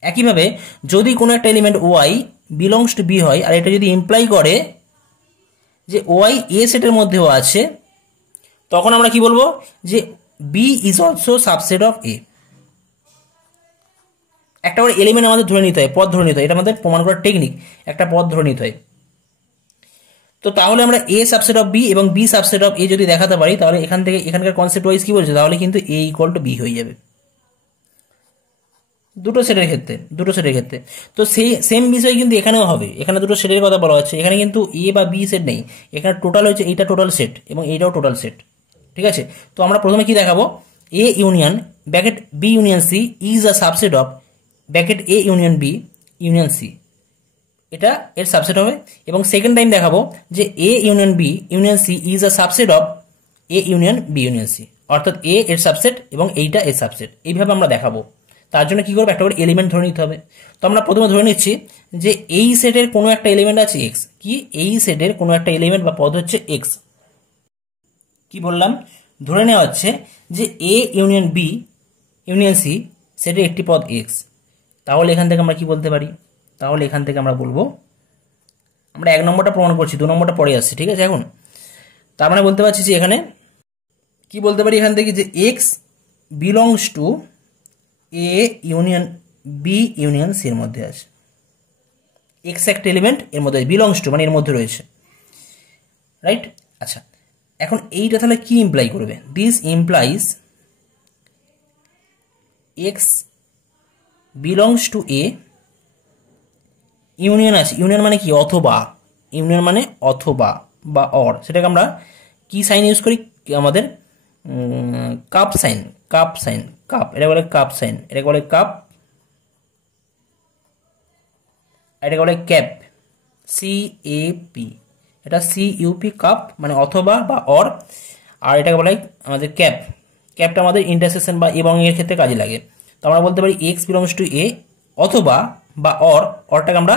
একইভাবে যদি কোনো একটা element y belongs to B হয়, আর এটা যদি ইমপ্লাই করে যে ওয়াই এ সেটের মধ্যেও আছে, তখন আমরা কি বলবো? যে B is also subset of A. একটা করে এলিমেন্ট আমাদের ধরে নিতে হয়, পদ ধরে নিতে হয়, এটা আমাদের প্রমাণ করার টেকনিক, একটা পদ ধরে নিতে হয়। তো তাহলে আমরা এ সাবসেট অফ বি এবং বি সাবসেট অফ এ যদি দেখাতে পারি, তাহলে এখান থেকে এখানকার কনসেপ্ট ওয়াইজ কি বলছে, তাহলে কিন্তু এ ইকুয়াল টু বি হয়ে যাবে দুটো সেটের ক্ষেত্রে। তো সেই সেম বিষয় কিন্তু এখানেও হবে। এখানে দুটো সেটের কথা বলা হচ্ছে, এখানে কিন্তু এ বা বি সেট নেই, এখানে টোটাল হচ্ছে এইটা টোটাল সেট এবং এইটাও টোটাল সেট, ঠিক আছে। তো আমরা প্রথমে কি দেখাবো? A union bracket B union C is a subset of bracket A union B union C, এটা এর সাবসেট হবে। এবং সেকেন্ড টাইম দেখাবো যে A union B union C is a subset of A union B union C, অর্থাৎ এ এর সাবসেট এবং এইটা এর সাবসেট, এইভাবে আমরা দেখাবো। তার জন্য কি করবো? একটা করে এলিমেন্ট ধরে নিতে হবে। তো আমরা প্রথমে ধরে নিচ্ছি যে এই সেটের কোনো একটা এলিমেন্ট আছে এক্স, কি এই সেটের কোনো একটা এলিমেন্ট বা পদ হচ্ছে এক্স। কি বললাম? ধরে নেওয়া হচ্ছে যে A union B union C সেটের একটি পদ এক্স। তাহলে এখান থেকে আমরা কি বলতে পারি? তাহলে এখান থেকে আমরা বলবো, আমরা 1 নম্বরটা প্রমাণ করছি, 2 নম্বরটা পরে আসছে, ঠিক আছে। এখন তার মানে বলতে পারছি যে এখানে কি বলতে পারি এখান থেকে, যে x belongs to A union B union C এর মধ্যে আছে। এক্স একটা এলিমেন্ট এর মধ্যে বিলংস টু মানে এর মধ্যে রয়েছে, রাইট? আচ্ছা, এখন এইটা তাহলে কি ইমপ্লাই করবে? This implies x belongs to A union আছে, ইউনিয়ন মানে কি? অথবা, ইউনিয়ন মানে অথবা বা অর, সেটাকে আমরা কি সাইন ইউজ করি? আমাদের কাপ সাইন, কাপ এটা বলে কাপ সাইন, এটাকে বলে কাপ, এটাকে বলে ক্যাপ, CAP, এটা CUP কাপ মানে অথবা বা অর, আর এটাকে বলে আমাদের ক্যাপ। ক্যাপটা আমাদের ইন্টারসেকশন বা এবং এর ক্ষেত্রে কাজে লাগে। তো আমরা বলতে পারি এক্স বিলংস টু এ অথবা বা অরটাকে আমরা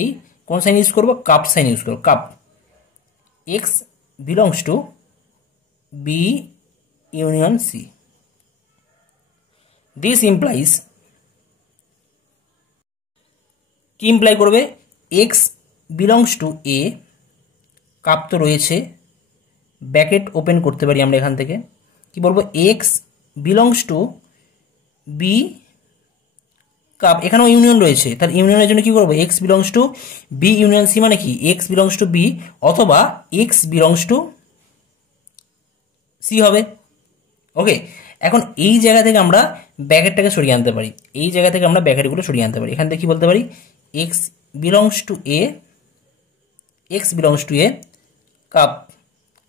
এই কোন সাইন ইউজ করবো? কাপ সাইন ইউজ করবো, cup, x belongs to B union C. This implies কি ইমপ্লাই করবে x belongs to A, cup তো রয়েছে, ব্র্যাকেট ওপেন করতে পারি আমরা এখান থেকে, কি বলবো x belongs to B, cup এখানেও ইউনিয়ন রয়েছে, তার ইউনিয়নের জন্য কি করব x belongs to B union C মানে কি x belongs to B অথবা x belongs to C হবে। ওকে, এখন এই জায়গা থেকে আমরা ব্র্যাকেটটাকে সরিয়ে আনতে পারি, এই জায়গা থেকে আমরা ব্র্যাকেটগুলো সরিয়ে আনতে পারি। এখান থেকে কি বলতে পারি x belongs to A, x belongs to A, cup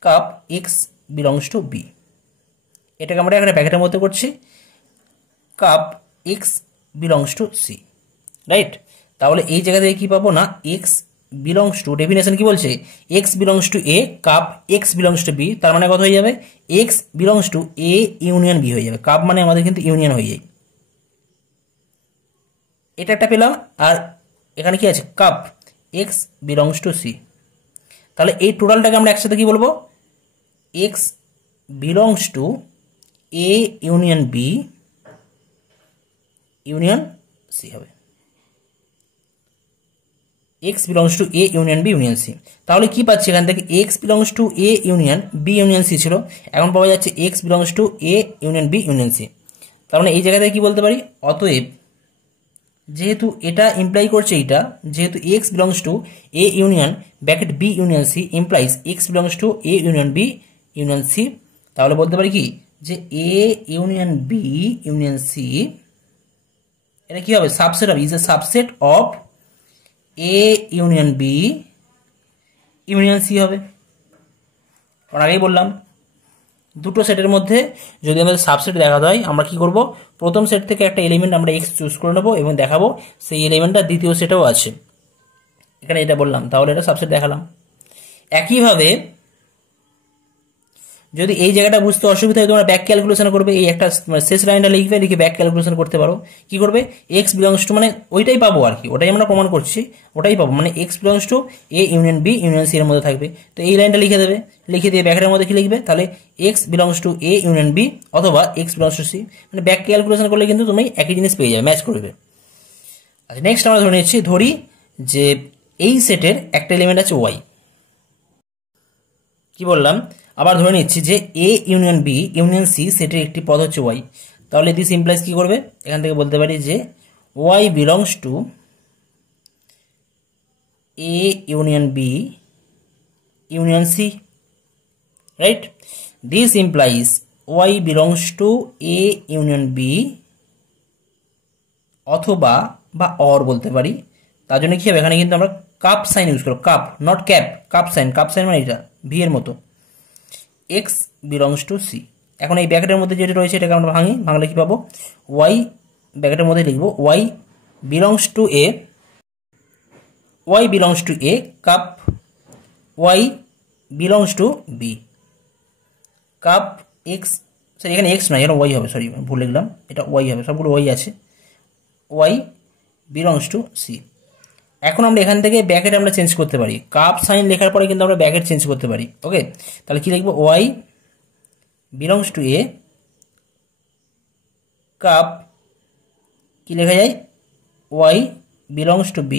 cup x belongs to B, এটাকে আমরা এখানে ব্র্যাকেটের মধ্যে করছি, cup x belongs to C, right. তাহলে এই জায়গা থেকে কি পাবো না x belongs to, ডেফিনেশন কি বলছে x belongs to A, cup x belongs to B, তার মানে কত হয়ে যাবে x belongs to A union B হয়ে যাবে, কাপ মানে আমাদের কিন্তু ইউনিয়ন হয়ে যায়, এটা একটা পেলাম। আর এখানে কি আছে cup x belongs to C, তাহলে এই টোটালটাকে আমরা একসাথে কি বলবো x belongs to A union B union C হবে, x belongs to A union B union C। তাহলে কি পাচ্ছি এখান থেকে x belongs to A union B union C ছিল, এখন পাওয়া যাচ্ছে x belongs to A union B union C। তার মানে এই জায়গাতে কি বলতে পারি, অতএব যেহেতু এটা ইমপ্লাই করছে এইটা, যেহেতু x belongs to A union bracket B union C implies x belongs to A union B union C, তাহলে বলতে পারি কি যে A union B union C এটা কি হবে সাবসেট হবে, is a subset of A union B union C হবে। কারণ আগেই বললাম দুটো সেটের মধ্যে যদি আমাদের সাবসেট দেখাতে হয় আমরা কি করব, প্রথম সেট থেকে একটা এলিমেন্ট আমরা x চুজ করে নেব এবং দেখাবো সেই এলিমেন্টটা দ্বিতীয় সেটেও আছে, এখানে এটা বললাম, তাহলে এটা সাবসেট দেখালাম। একইভাবে যদি এই জায়গাটা বুঝতে অসুবিধা হয় তোমরা ব্যাক ক্যালকুলেশন করবে, এই একটা শেষ লাইনটা লিখবে, লিখে ব্যাক ক্যালকুলেশন করতে পারো। কি করবে x belongs to মানে ওইটাই পাবো আর কি, ওটাই আমরা প্রমাণ করছি, ওটাই পাবো, মানে x belongs to A union B union C এর মধ্যে থাকবে। তো এই লাইনটা লিখে দেবে, লিখে দিয়ে ব্যাকেটের মধ্যে কি লিখবে, তাহলে x belongs to A union B অথবা x belongs to C, মানে ব্যাক ক্যালকুলেশন করলে কিন্তু তুমি একই জিনিস পেয়ে যাবে, ম্যাচ করবে। আচ্ছা নেক্সট আমরা ধরে নিচ্ছি, ধরি যে এই সেটের একটা এলিমেন্ট আছে y, কি বললাম আবার ধরে নিচ্ছি যে A union B union C সেটের একটি পদ হচ্ছে y, তাহলে দিস ইমপ্লাইজ কি করবে, এখান থেকে বলতে পারি যে y belongs to A union B union C, right. This implies y belongs to A union B অথবা বা অর বলতে পারি, তার জন্য কি হবে এখানে কিন্তু আমরা কাপ সাইন ইউজ করব, cup not cap, cup sign, cup sign মানে এটা ভি এর মতো, x belongs to C। এখন এই ব্র্যাকেটের মধ্যে যেটা রয়েছে এটাকে আমরা ভাঙলে কি পাবো y, ব্র্যাকেটের মধ্যে লিখবো y belongs to A, y belongs to A cup y belongs to B, cup x, sorry এখানে x নয় এটা y হবে, সরি ভুল লিখলাম, এটা y হবে, সবগুলো y আছে, y belongs to C। এখন আমরা এখান থেকে ব্র্যাকেট আমরা চেঞ্জ করতে পারি, কাপ সাইন লেখার পরে কিন্তু আমরা ব্র্যাকেট চেঞ্জ করতে পারি। ওকে, তাহলে কি লিখবো y belongs to A cup কি লেখা যায় y belongs to B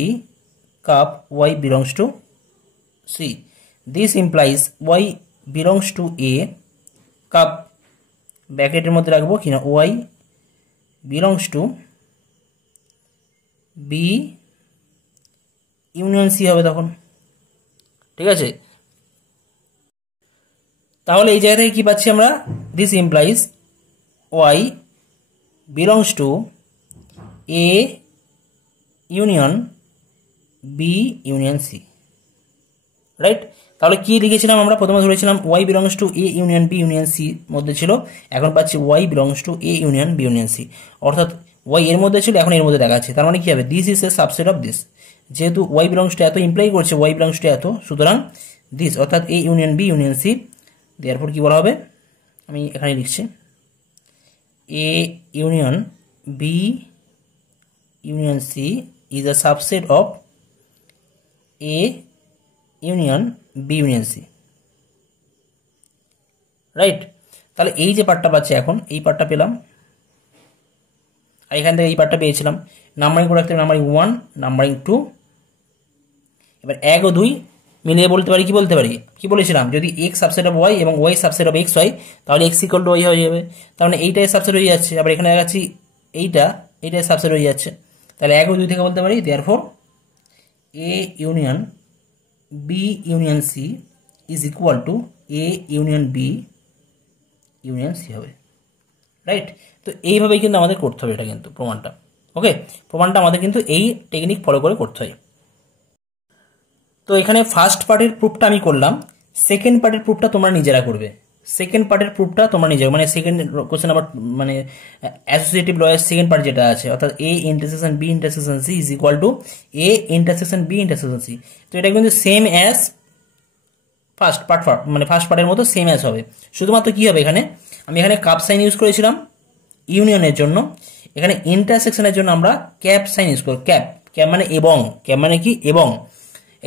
cup y belongs to C। This implies y belongs to A cup ব্র্যাকেটের মধ্যে রাখবো কিনা y belongs to B union C হবে তখন, ঠিক আছে। তাহলে এই জায়গা থেকে কি পাচ্ছি আমরা, this implies y belongs to A union B union C, right. তাহলে কি লিখেছিলাম আমরা, প্রথমে ধরেছিলাম y belongs to A union B union C মধ্যে ছিল, এখন পাচ্ছি y belongs to A union B union C, অর্থাৎ y এর মধ্যে ছিল এখন এর মধ্যে দেখাচ্ছে, তার মানে কি হবে this is a subset of this, যেহেতু y belongs to এত ইমপ্লাই করছে y belongs to এত, সুতরাং দিস অর্থাৎ A union B union C, therefore কি বলা হবে, আমি এখানে লিখছি A union B union C is a subset of A union B union C, right? তাহলে এই যে পার্টটা পাচ্ছি এখন, এই পার্টটা পেলাম, আর এখান থেকে এই পার্টটা পেয়েছিলাম। নাম্বারিং করে রাখতে হবে, নাম্বারিং 1, নাম্বারিং 2। এবার 1 ও 2 মিলিয়ে বলতে পারি, কি বলেছিলাম, যদি x সাবসেট অফ y এবং y সাবসেট অফ x হয় তাহলে x ইকুয়াল টু y হয়ে যাবে। তার মানে এইটাই সাবসেট হয়ে যাচ্ছে। আবার এখানে দেখাচ্ছি এইটাই সাবসেট হয়ে যাচ্ছে। তাহলে 1 ও 2 থেকে বলতে পারি therefore a union b union c is equal two a union b union c হবে। রাইট? তো এইভাবেই কিন্তু আমাদের করতে হবে এটা কিন্তু প্রমাণটা। ওকে, প্রমাণটা আমাদের কিন্তু এই টেকনিক ফলো করে করতে হয়। তো এখানে ফার্স্ট পার্টের প্রুফটা আমি করলাম, সেকেন্ড পার্টের প্রুফটা তোমরা নিজেরা করবে। সেকেন্ড পার্টের প্রুফটা তোমরা নিজেরা, মানে সেকেন্ড কোশ্চেন আবার মানে অ্যাসোসিয়েটিভ লয়ের সেকেন্ড পার্ট যেটা আছে, অর্থাৎ A intersection B intersection C is equal to A intersection B intersection C. তো এটা কিন্তু সেম অ্যাজ ফার্স্ট পার্টের মতো সেম অ্যাজ হবে। শুধুমাত্র কি হবে, আমি এখানে কাপ সাইন ইউজ করেছিলাম ইউনিয়নের জন্য, এখানে ইন্টারসেকশনের জন্য আমরা ক্যাপ সাইন ইউজ করব। ক্যাপ মানে এবং, ক্যাপ মানে কি এবং।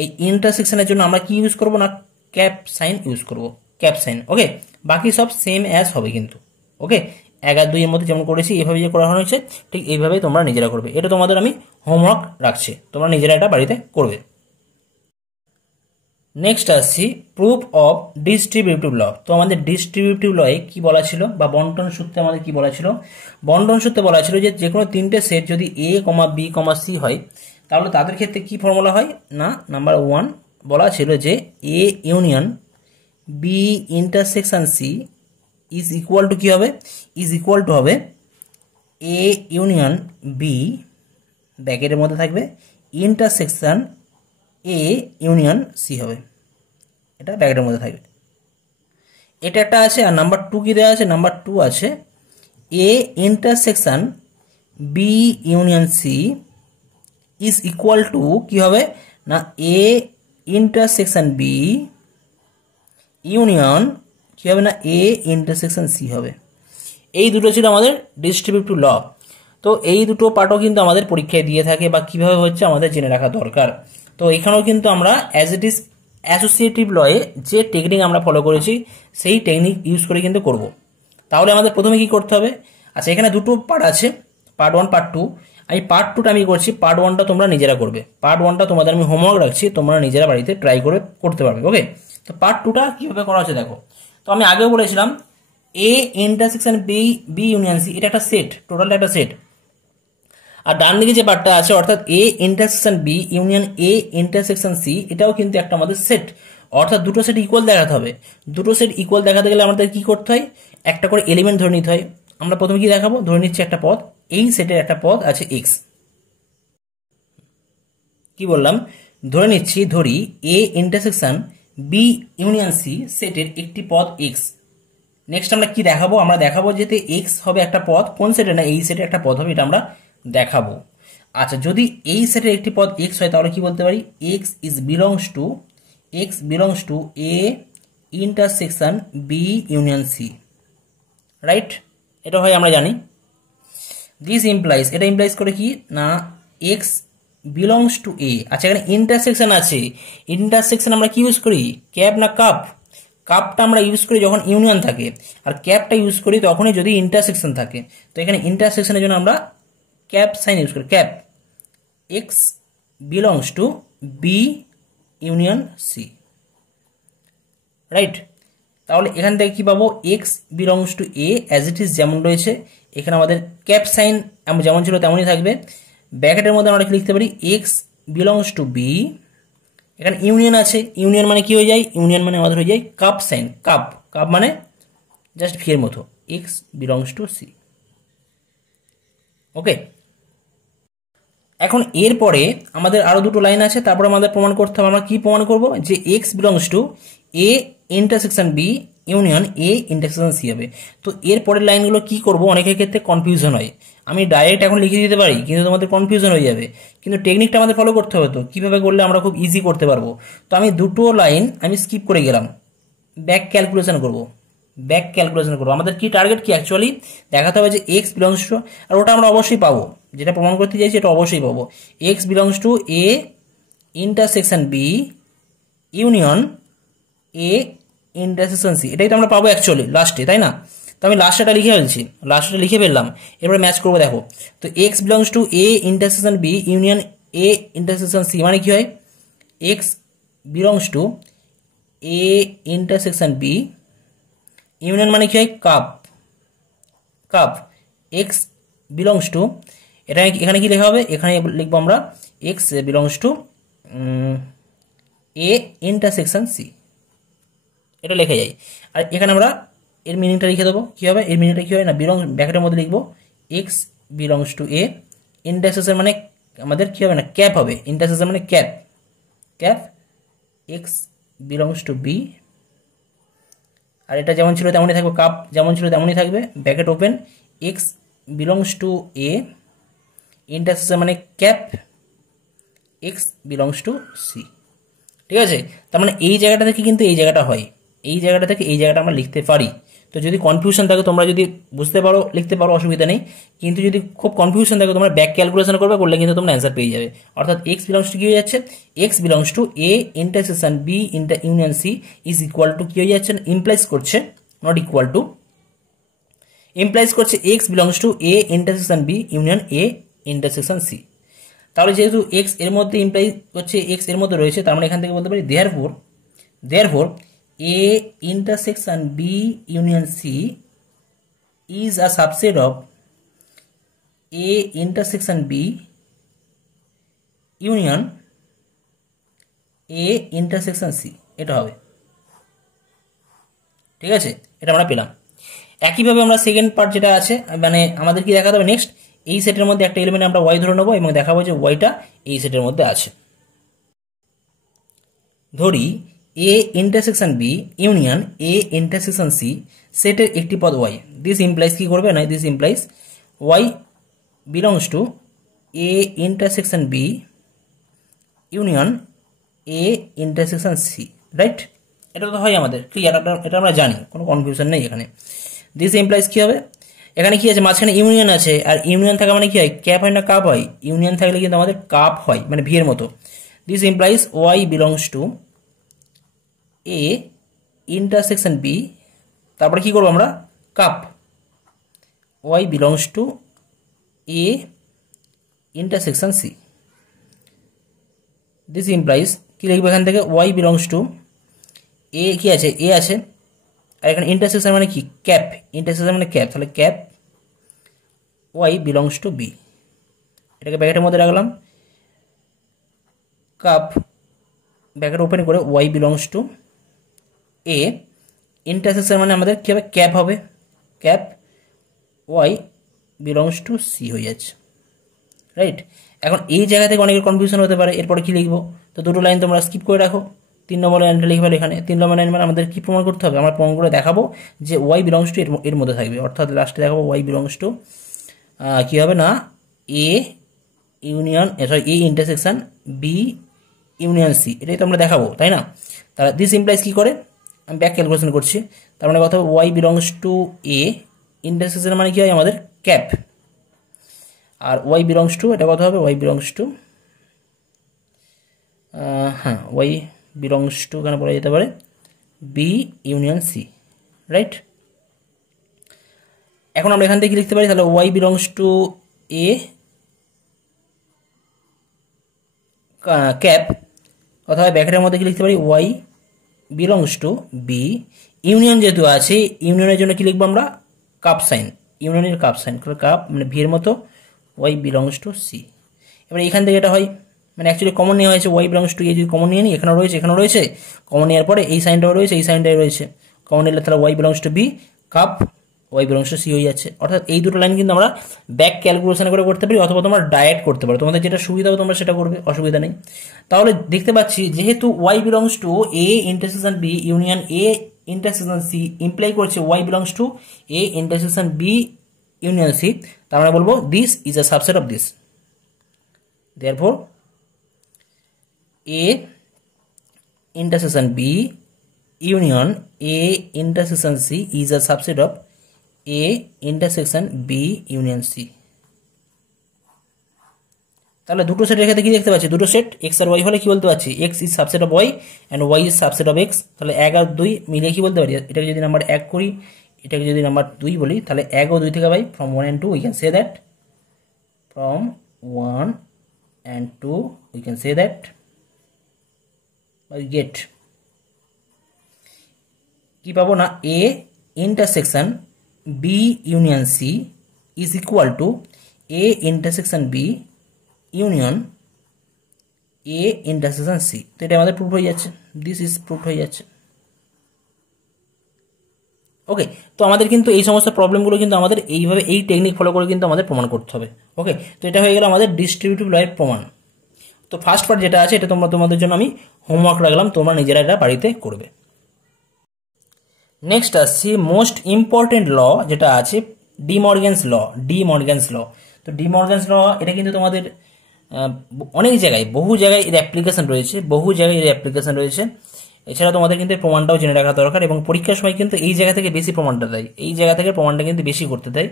এই ইন্টারসেকশনের জন্য আমরা কি ইউজ করব না, ক্যাপ সাইন ইউজ করব, ক্যাপ সাইন। ওকে, বাকি সব সেম অ্যাজ হবে কিন্তু। ওকে, 1 আর 2 এর মধ্যে যেমন করেছি এভাবে যে করা হয়েছে ঠিক এইভাবেই তোমরা নিজেরা করবে। এটা তোমাদের আমি হোমওয়ার্ক রাখছি, তোমরা নিজেরা এটা বাড়িতে করবে। নেক্সট আসছি প্রুফ অফ ডিস্ট্রিবিউটিভ ল। তো আমাদের ডিস্ট্রিবিউটিভ লয়ে কি বলা ছিল, বা বন্টন সূত্রে আমাদের কি বলা ছিল, বন্টন সূত্রে বলা ছিল যে কোনো তিনটে সেট যদি a, b, c হয় তাহলে তাদের ক্ষেত্রে কি ফর্মুলা হয় না, নাম্বার 1 বলা ছিল যে a union b intersection c is equal to কি হবে, ইজ ইকুয়াল টু হবে a ইউনিয়ন b ব্র্যাকেটের মধ্যে থাকবে ইন্টারসেকশন a ইউনিয়ন c হবে, এটা ব্র্যাকেটের মধ্যে থাকবে। এটা একটা আছে। আর নাম্বার 2 কি দেওয়া আছে, নাম্বার 2 আছে a intersection b union c is equal to কি হবে না, a ইন্টারসেকশন b ইউনিয়ন কি হবে না, a ইন্টারসেকশন c হবে। এই দুটো ছিল আমাদের ডিস্ট্রিবিউটিভ ল। তো এই দুটো পার্টও কিন্তু আমাদের পরীক্ষায় দিয়ে থাকে, বা কিভাবে হচ্ছে আমাদের জেনে রাখা দরকার। তো এখানেও কিন্তু আমরা অ্যাজ ইট ইজ অ্যাসোসিয়েটিভ লয়ে যে টেকনিক আমরা ফলো করেছি সেই টেকনিক ইউজ করে কিন্তু করব। তাহলে আমাদের প্রথমে কি করতে হবে, আচ্ছা এখানে দুটো পার্ট আছে, পার্ট 1 পার্ট 2। আমি পার্ট 2টা আমি করছি, পার্ট 1টা তোমরা নিজেরা করবে। পার্ট 1টা তোমাদের আমি হোমওয়ার্ক রাখছি, তোমরা নিজেরা বাড়িতে ট্রাই করে করতে পারবে। ওকে, তো পার্ট 2টা কীভাবে করা হচ্ছে দেখো। তো আমি আগেও বলেছিলাম A intersection B union C, এটা একটা সেট, টোটালটা একটা সেট। আর ডান দিকে যে পার্টটা আছে অর্থাৎ A intersection B union A intersection C, এটাও কিন্তু একটা আমাদের সেট। অর্থাৎ দুটো সেট ইকুয়াল দেখাতে হবে। দুটো সেট ইকুয়াল দেখাতে গেলে আমাদের কি করতে হয়, একটা করে এলিমেন্ট ধরে নিতে হয়। আমরা প্রথমে কি দেখাবো, ধরে নিচ্ছি একটা পদ, এই সেটের একটা পদ আছে এক্স। কি বললাম, ধরি A intersection B union C সেটের একটি পদ এক্স। নেক্সট আমরা কি দেখাবো, আমরা দেখাবো যে এক্স হবে একটা পদ, কোন সেটে না এই সেটে একটা পদ হবে, এটা আমরা দেখাবো। আচ্ছা, যদি এই সেটের একটি পদ এক্স হয় তাহলে কি বলতে পারি, X belongs to A intersection B union C. Right? এটা হয় আমরা জানি। দিস ইমপ্লাইজ, এটা ইমপ্লাইজ করে কি না এক্স বিলংস টু এ। আচ্ছা, এখানে ইন্টারসেকশন আছে, ইন্টারসেকশন আমরা কি ইউজ করি, ক্যাপ না কাপ? কাপটা আমরা ইউজ করি যখন ইউনিয়ন থাকে, আর ক্যাপটা ইউজ করি তখনই যদি ইন্টারসেকশন থাকে। তো এখানে ইন্টারসেকশনের জন্য আমরা ক্যাপ সাইন ইউজ করি, cap. X belongs to B union C. Right? তাহলে এখান থেকে কি পাবো, x belongs to A as it is যেমন রয়েছে, এখানে আমাদের ক্যাপ সাইন যেমন ছিল তেমনই থাকবে। ব্র্যাকেটের মধ্যে আমরা লিখতে পারি এক্স বিলংস টু বি, এখানে ইউনিয়ন আছে, ইউনিয়ন মানে কি হয়ে যায়, ইউনিয়ন মানে আমাদের হয়ে যায় কাপ সাইন, কাপ মানে জাস্ট ভি এর মতো, এক্স বিলংস টু সি। ওকে, এখন এরপরে আমাদের আরো দুটো লাইন আছে, তারপরে আমাদের প্রমাণ করতে হবে। আমরা কি প্রমাণ করব, যে x belongs to A intersection B union A intersection C হবে। তো এর পরের লাইনগুলো কি করব, অনেকের ক্ষেত্রে কনফিউশন হয়। আমি ডাইরেক্ট এখন লিখে দিতে পারি, কিন্তু তোমাদের কনফিউশন হয়ে যাবে। কিন্তু টেকনিকটা আমাদের ফলো করতে হবে। তো কিভাবে করলে আমরা খুব ইজি করতে পারবো। তো আমি দুটো লাইন আমি স্কিপ করে গেলাম, ব্যাক ক্যালকুলেশন করব। আমাদের কি টার্গেট, কি অ্যাকচুয়ালি দেখাতে হবে যে এক্স বিলংস টু, আর ওটা আমরা অবশ্যই পাবো, যেটা প্রমাণ করতে চাইছি এটা অবশ্যই পাবো। X belongs to A intersection B union A intersection C, এটাই তো আমরা পাবো অ্যাকচুয়ালি লাস্টে, তাই না? তো আমি লাস্টটা লিখে ফেলছি, লাস্টটা লিখে ফেললাম। এবারে ম্যাচ করবো, দেখো তো x belongs to A intersection B union A intersection C মানে কি হয়, x belongs to A intersection B union মানে কি হয়, cup, cup x belongs to, এটা এখানে কি লেখা হবে, এখানে লিখবো আমরা x belongs to A intersection C, এটা লেখা যায়। আর এখানে আমরা এর মিনিংটা লিখে দেবো, কী হবে এর মিনিংটা কী হয় না, বিলংস ব্র্যাকেটের মধ্যে লিখবো x belongs to A intersection মানে আমাদের কী হবে না, ক্যাপ হবে, ইন্টারসেকশন মানে cap, cap x belongs to B, আর এটা যেমন ছিল তেমনই থাকবে, কাপ যেমন ছিল তেমনই থাকবে, bracket open x belongs to A intersection মানে cap x belongs to C. ঠিক আছে, তার মানে এই জায়গাটা থেকে কিন্তু এই জায়গাটা হয়, এই জায়গাটা থেকে এই জায়গাটা আমরা লিখতে পারি। তো যদি কনফিউশন থাকে, তোমরা যদি বুঝতে পারো লিখতে পারো, অসুবিধা নেই, কিন্তু যদি খুব কনফিউশন থাকে তোমরা ব্যাক ক্যালকুলেশন করবে, করলে কিন্তু তোমরা অ্যান্সার পেয়ে যাবে। অর্থাৎ এক্স বিলংস টু কি হয়ে যাচ্ছে, x belongs to A intersection B union C is equal to কি হয়ে যাচ্ছে, ইমপ্লাইজ করছে, নট ইকুয়াল টু, ইমপ্লাইজ করছে x belongs to A intersection B union A intersection C. তাহলে যেহেতু এক্স এর মধ্যে ইমপ্লাই হচ্ছে, এক্স এর মধ্যে রয়েছে, তার মানে এখান থেকে বলতে পারি therefore A intersection B union C is a subset of A intersection B union A intersection C, এটা হবে। ঠিক আছে, এটা আমরা পেলাম। একইভাবে আমরা সেকেন্ড পার্ট যেটা আছে, মানে আমাদের কি দেখাতে হবে নেক্সট, এই সেটের মধ্যে একটা এলিমেন্ট আমরা ওয়াই ধরে নেবো এবং দেখাবো যে ওয়াইটা এই সেটের মধ্যে আছে। ধরি A intersection B union A intersection C সেটের একটি পদ ওয়াই, দিস ইমপ্লাইজ কি করবে না, this implies y belongs to A intersection B union A intersection C, right? এটা তো হয় আমাদের ক্লিয়ার, এটা আমরা জানি, কোনো কনফিউশন নেই এখানে। দিস ইমপ্লাইজ কি হবে, এখানে কি আছে, মাঝখানে ইউনিয়ন আছে, আর ইউনিয়ন থাকা মানে কি হয়, ক্যাপ হয় না কাপ হয়, ইউনিয়ন থাকলে কিন্তু আমাদের কাপ হয়, মানে ভি এর মতো। This implies y belongs to A intersection B, তারপরে কি করবো আমরা, cup y belongs to A intersection C. This implies কি লিখবো এখান থেকে, ওয়াই বিলংস টু এ, কি আছে এ আছে, আর এখানে ইন্টারসেকশন মানে কি, ক্যাপ, ইন্টারসেকশন মানে ক্যাপ, তাহলে cap y belongs to B, এটাকে ব্র্যাকেটের মধ্যে রাখলাম, কাপ ব্র্যাকেট ওপেন করে y belongs to A intersection মানে আমাদের কী হবে, ক্যাপ হবে, cap y belongs to C হয়ে যাচ্ছে, রাইট? এখন এই জায়গা থেকে অনেকের কনফিউশন হতে পারে, এরপরে কি লিখবো, তো দুটো লাইন তোমরা স্কিপ করে রাখো, 3 নম্বর লাইনটা লিখবে এখানে। 3 নম্বর লাইন মানে আমাদের কি প্রমাণ করতে হবে, আমরা প্রমাণ করে দেখাবো যে ওয়াই বিলংস টু এর মধ্যে থাকবে, অর্থাৎ লাস্টে দেখাবো ওয়াই বিলংস টু কী হবে না, A union sorry A intersection B union C, এটাই তো আমরা দেখাবো, তাই না? তাহলে দিস ইমপ্লাইজ কী করে, আমি ব্যাক ক্যালকুলেশন করছি, তার মানে কথা হবে y belongs to A intersection মানে কি হয় আমাদের ক্যাপ, আর ওয়াই বিলংস টু এটা কথা হবে ওয়াই বিলংস টু হ্যাঁ ওয়াই বিলংস টু এখানে বলা যেতে পারে বি ইউনিয়ন সি, রাইট? এখন আমরা এখান থেকে লিখতে পারি, তাহলে y belongs to A cap, অথবা ব্র্যাকেটের মধ্যে কি লিখতে পারি, y belongs to B union, যেহেতু আছে ইউনিয়নের জন্য কি লিখবো আমরা, কাপ সাইন, ইউনিয়নের কাপ সাইন, কাপ মানে ভি এর মতো, ওয়াই বিলংস টু সি। এবার এখান থেকে এটা হয়, মানে অ্যাকচুয়ালি কমন নেওয়া হয়েছে, ওয়াই বিলংস টু এ যদি কমন নিয়ে নিই, এখানেও রয়েছে, কমন নেওয়ার পরে এই সাইনটাও রয়েছে, এই সাইনটাই রয়েছে, কমন নিলে তাহলে y belongs to B cup y belongs to C হয়ে যাচ্ছে। অর্থাৎ এই দুটো লাইন কিন্তু আমরা ব্যাক ক্যালকুলেশন করে করতে পারি, অথবা তোমরা ডাইরেক্ট করতে পারো, তোমাদের যেটা সুবিধা হবে তোমরা সেটা করবে, অসুবিধা নেই। তাহলে দেখতে পাচ্ছি যেহেতু y belongs to A intersection B union A intersection C imply করছে y belongs to A intersection B union C, তার মানে বলবো this is a subset of this, therefore A intersection B union A intersection C is a subset of A intersection B union C. তাহলে দুটো সেটের ক্ষেত্রে কি দেখতে পাচ্ছি, দুটো সেট এক্স আর ওয়াই হলে কি বলতে পারছি, x is subset of y and y is subset of x. তাহলে 1 আর 2 মিলে কি বলতে পারি, এটাকে যদি নাম্বার 1 করি, এটাকে যদি নাম্বার 2 বলি, তাহলে 1 ও 2 থেকে পাই from 1 and 2 we can say that, from 1 and 2 we can say that by get কি পাবো না, A intersection B union C is equal to A intersection B union A intersection C. তো এটা আমাদের প্রুফ হয়ে যাচ্ছে, দিস ইজ প্রুফ হয়ে যাচ্ছে। ওকে, তো আমাদের কিন্তু এই সমস্ত প্রবলেমগুলো কিন্তু আমাদের এইভাবে এই টেকনিক ফলো করে কিন্তু আমাদের প্রমাণ করতে হবে। ওকে, তো এটা হয়ে গেল আমাদের ডিস্ট্রিবিউটিভ লয়ের প্রমাণ। তো ফার্স্ট পার্ট যেটা আছে এটা তোমাদের জন্য আমি হোমওয়ার্ক রাখলাম, তোমরা নিজেরা এটা বাড়িতে করবে। নেক্সট আসছি মোস্ট ইম্পর্টেন্ট ল যেটা আছে ডি মর্গ্যানস ল। তো ডি মর্গ্যানস ল এটা কিন্তু তোমাদের অনেক জায়গায়, বহু জায়গায় এর অ্যাপ্লিকেশন রয়েছে। এছাড়া তোমাদের কিন্তু প্রমাণটাও জেনে রাখা দরকার, এবং পরীক্ষার সময় কিন্তু এই জায়গা থেকে বেশি প্রমাণটা দেয়, এই জায়গা থেকে প্রমাণটা কিন্তু বেশি করতে দেয়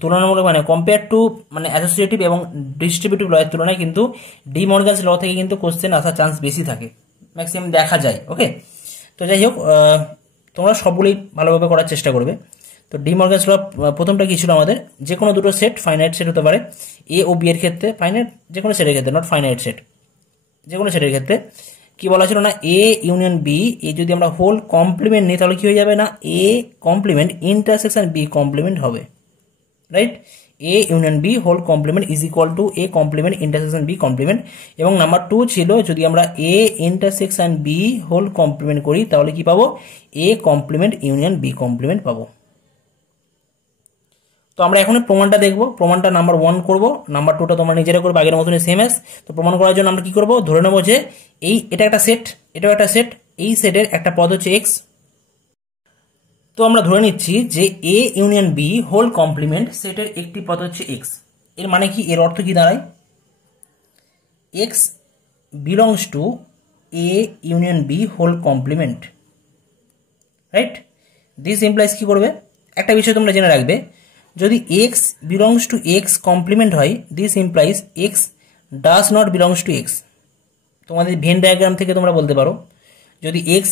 তুলনামূলক, মানে কম্পেয়ার টু মানে অ্যাসোসিয়েটিভ এবং ডিস্ট্রিবিউটিভ লয়ের তুলনায় কিন্তু ডি মর্গ্যানস ল থেকে কিন্তু কোশ্চেন আসার চান্স বেশি থাকে, ম্যাক্সিমাম দেখা যায়। ওকে, তো যাই হোক তোমরা সবগুলোই ভালোভাবে করার চেষ্টা করবে। তো ডি মর্গ্যানস ল প্রথমটা কি ছিল আমাদের, যে কোনো দুটো সেট ফাইনাইট সেট হতে পারে, এ ও বি এর ক্ষেত্রে, ফাইনাইট যে কোনো সেটের ক্ষেত্রে, নট ফাইনাইট সেট, যে কোনো সেটের ক্ষেত্রে কি বলা ছিল না, এ ইউনিয়ন বি, এ যদি আমরা হোল কমপ্লিমেন্ট নিই তাহলে কি হয়ে যাবে না, A complement intersection B complement হবে, right. A union B whole complement is equal to A complement intersection B complement. এবং নাম্বার 2 ছিল যদি আমরা A intersection B whole complement করি তাহলে কি পাবো, A complement union B complement পাবো। তো আমরা এখন প্রমাণটা দেখবো, প্রমাণটা নাম্বার 1 করবো, নাম্বার 2টা তোমরা নিজেরা করবে আগের মতনই সেম এস। তো প্রমাণ করার জন্য আমরা কি করবো, ধরে নেবো যে এটা একটা সেট, এটাও একটা সেট, এই সেটের একটা পদ হচ্ছে এক্স। তো আমরা ধরে নিচ্ছি যে A union B whole complement সেটের একটি পদ হচ্ছে এক্স। এর মানে কি, এর অর্থ কি দাঁড়ায়, x belongs to A union B whole complement, right. This implies কি করবে, একটা বিষয় তোমরা জেনে রাখবে, যদি x belongs to x complement হয়, this implies x does not belongs to x. তোমাদের ভেন ডায়াগ্রাম থেকে তোমরা বলতে পারো, যদি এক্স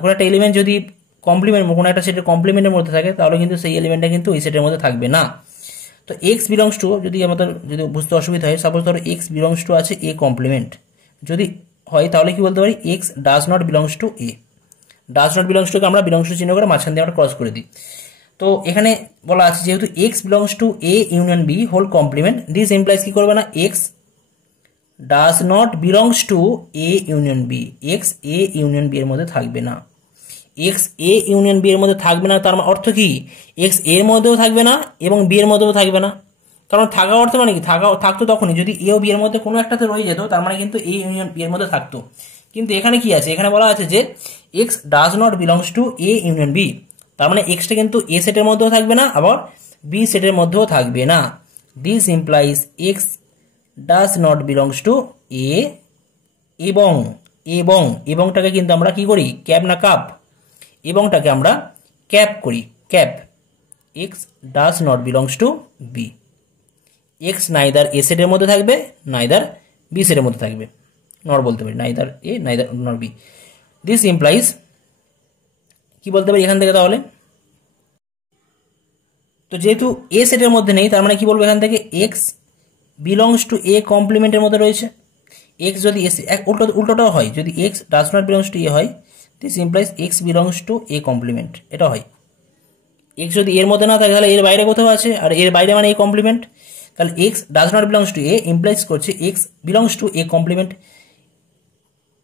কোনো একটা এলিমেন্ট যদি কমপ্লিমেন্ট কোনো একটা সেটের কমপ্লিমেন্টের মধ্যে থাকে তাহলে কিন্তু সেই এলিমেন্টটা কিন্তু ওই সেটের মধ্যে থাকবে না। তো এক্স বিলংস টু, যদি আমাদের যদি বুঝতে অসুবিধা হয়, সাপোজ ধরো এক্স বিলংস টু আছে এ কমপ্লিমেন্ট, যদি হয় তাহলে কি বলতে পারি, x does not belongs to A. Does not belongs টুকে আমরা বিলংস টু চিহ্ন করে মাঝখান দিয়ে আমরা ক্রস করে দিই। তো এখানে বলা আছে যেহেতু x belongs to A union B whole complement, this implies কি করবে না, x does not belongs to A union B, x A union B এর মধ্যে থাকবে না। এক্স এ ইউনিয়ন বি এর মধ্যে থাকবে না তার অর্থ কি, এক্স এর মধ্যেও থাকবে না এবং বি এর মধ্যেও থাকবে না। কারণ থাকা অর্থ মানে কি, থাকতো তখনই যদি এ ও বি এর মধ্যে কোনো একটাতে রয়ে যেত, তার মানে কিন্তু এ ইউনিয়ন বি এর মধ্যে থাকতো। কিন্তু এখানে কি আছে, এখানে বলা আছে যে x does not belongs to A union B, তার মানে এক্সটা কিন্তু এ সেটের মধ্যেও থাকবে না আবার বি সেটের মধ্যেও থাকবে না। This implies x does not belongs to A, এবং এবংটাকে কিন্তু আমরা কি করি, ক্যাপ না কাপ, এবংটাকে আমরা ক্যাপ করি, cap. X does not belongs to B, x neither A সেটের মধ্যে থাকবে নাইদার বি সেটের মধ্যে থাকবে, নট বলতে পারি neither A neither not B. This implies কি বলতে পারি এখান থেকে তাহলে, তো যেহেতু এ সেটের মধ্যে নেই তার মানে কি বলবো এখান থেকে, এক্স বিলংস টু এ কমপ্লিমেন্টের মধ্যে রয়েছে। এক্স যদি এস উল্টোটাও হয়, যদি x does not belongs to A হয়, this implies x belongs to A complement, এটা হয়। এক্স যদি এর মধ্যে না থাকে তাহলে এর বাইরে কোথাও আছে, আর এর বাইরে মানে এ কমপ্লিমেন্ট, তাহলে x does not belongs to A implies করছে x belongs to A complement,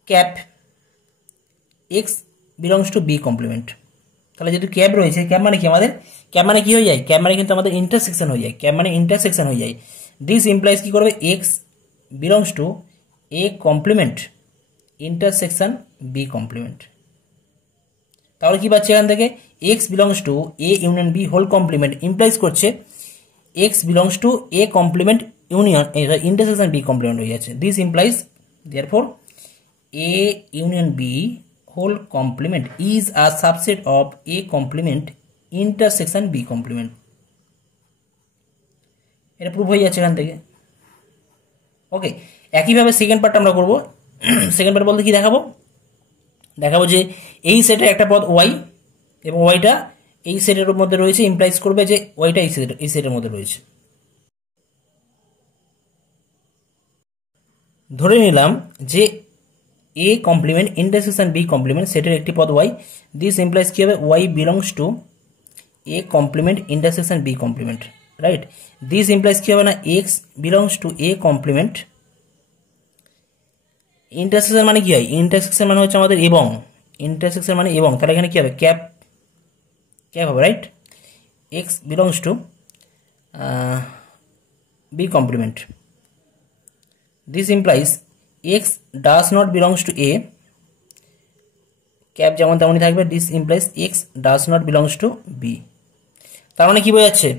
cap x belongs to B complement. তাহলে যেহেতু ক্যাপ রয়েছে, ক্যাপ মানে কি আমাদের, ক্যাপ মানে কি হয়ে যায়, ক্যাপ মানে কিন্তু আমাদের ইন্টারসেকশন হয়ে যায়, ক্যাপ মানে ইন্টারসেকশন হয়ে যায়। দিস ইমপ্লাইজ কি করবে, x belongs to A complement intersection B complement. তাহলে কি পাচ্ছি এখান থেকে, x belongs to A union B whole complement implies করছে x belongs to A complement union intersection B complement হয়ে যাচ্ছে। This implies therefore A union B whole complement is a subset of A complement intersection B complement. এটা প্রুফ হয়ে যাচ্ছে এখান থেকে। ওকে, একইভাবে সেকেন্ড পার্টটা আমরা করব। সেকেন্ড পার্ট বলতে কি দেখাবো যে এই সেটের একটা পদ ওয়াই এবং ওয়াইটা এই সেটের মধ্যে রয়েছে, ইমপ্লাইজ করবে যে ওয়াইটা এই সেটের মধ্যে রয়েছে। ধরে নিলাম যে A complement intersection B complement সেটের একটি পদ ওয়াই, দিস ইমপ্লাইজ কি হবে, y belongs to A complement intersection B complement, right. This implies কি হবে না, x belongs to A complement intersection মানে কি হয়, ইন্টারসেকশন মানে হচ্ছে আমাদের এবং, ইন্টারসেকশন মানে এবং, তাহলে এখানে কি হবে, ক্যাপ হবে, right. X belongs to B complement, this implies x does not belongs to A, cap যেমন তেমনই থাকবে, this implies x does not belongs to B. তার মানে কি বোঝাচ্ছে,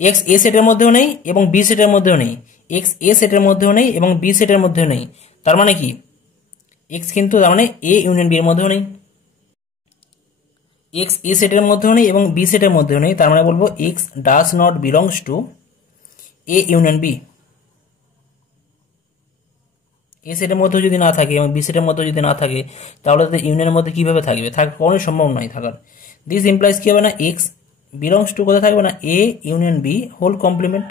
এক্স এ সেটের মধ্যেও নেই এবং বি সেটের মধ্যেও নেই, এক্স এ সেটের মধ্যেও নেই এবং বি সেটের মধ্যেও নেই। তার মানে কি, এক্স কিন্তু তার মানে এ ইউনিয়ন বি এর মধ্যেও নেই, এক্স এ সেটের মধ্যেও নেই এবং বি সেটের মধ্যেও নেই। তার মানে বলবো x does not belongs to A union B. A সেটের মধ্যে যদি না থাকে এবং বি সেটের মধ্যে যদি না থাকে, তাহলে তাদের ইউনিয়নের মধ্যে কিভাবে থাকবে, কোনো সম্ভব নয় থাকার। দিস ইমপ্লাইজ কি হবে না, এক্স বিলংস টু কোথায় থাকবে না, A union B whole complement.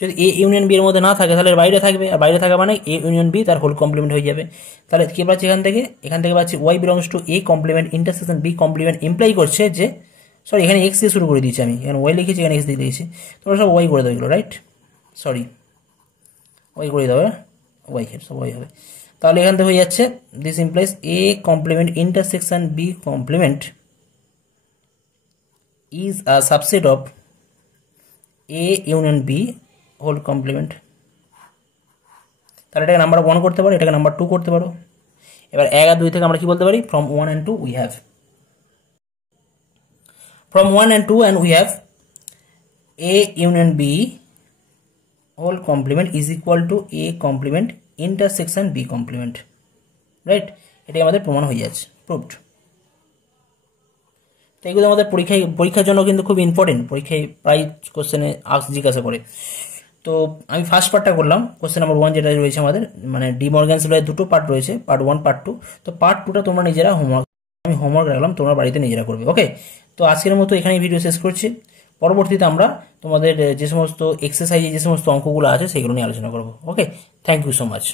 যদি এ ইউনিয়ন বি এর মধ্যে না থাকে তাহলে বাইরে থাকবে, আর বাইরে থাকা মানে এ ইউনিয়ন বি তার হোল কমপ্লিমেন্ট হয়ে যাবে। তাহলে কি পাচ্ছি এখান থেকে পাচ্ছি y belongs to A complement intersection B complement imply করছে যে, সরি এখানে এক্স দিয়ে শুরু করে দিয়েছি আমি, এখানে ওয়াই লিখেছি, এখানে এক্স দিয়ে দিয়েছি, তোমরা সব ওয়াই করে দেবে এগুলো, রাইট, সরি ওয়াই করে দেবে, ওয়াই সব ওয়াই হবে। তাহলে এখান থেকে হয়ে যাচ্ছে this implies A complement intersection B complement is a subset of A union B whole complement. তাহলে এটাকে নাম্বার 1 করতে পারো, এটাকে নাম্বার 2 করতে পারো। এবার 1 আর 2 থেকে আমরা কি বলতে পারি, from 1 and 2 we have, from 1 and 2 and we have a union b whole complement is equal to a complement intersection b complement, right. এটাই আমাদের প্রমাণ হয়ে যাচ্ছে, প্রুভড। তো এগুলো আমাদের পরীক্ষার জন্য কিন্তু খুব ইম্পর্টেন্ট, পরীক্ষায় প্রায় কোশ্চেনে জিজ্ঞাসা করে। তো আমি ফার্স্ট পার্টটা করলাম, কোশ্চেন নাম্বার 1 যেটা রয়েছে আমাদের, মানে ডি মর্গ্যানস লয়ের দুটো পার্ট রয়েছে, পার্ট 1 পার্ট 2। তো পার্ট 2টা তোমরা নিজেরা আমি হোমওয়ার্ক রাখলাম, তোমরা বাড়িতে নিজেরা করবে, ওকে। তো আজকের মতো এখানেই ভিডিও শেষ করছি। পরবর্তীতে আমরা তোমাদের যে সমস্ত এক্সারসাইজে যে সমস্ত অঙ্কগুলো আছে সেগুলো নিয়ে আলোচনা করবো, okay. Thank you so much.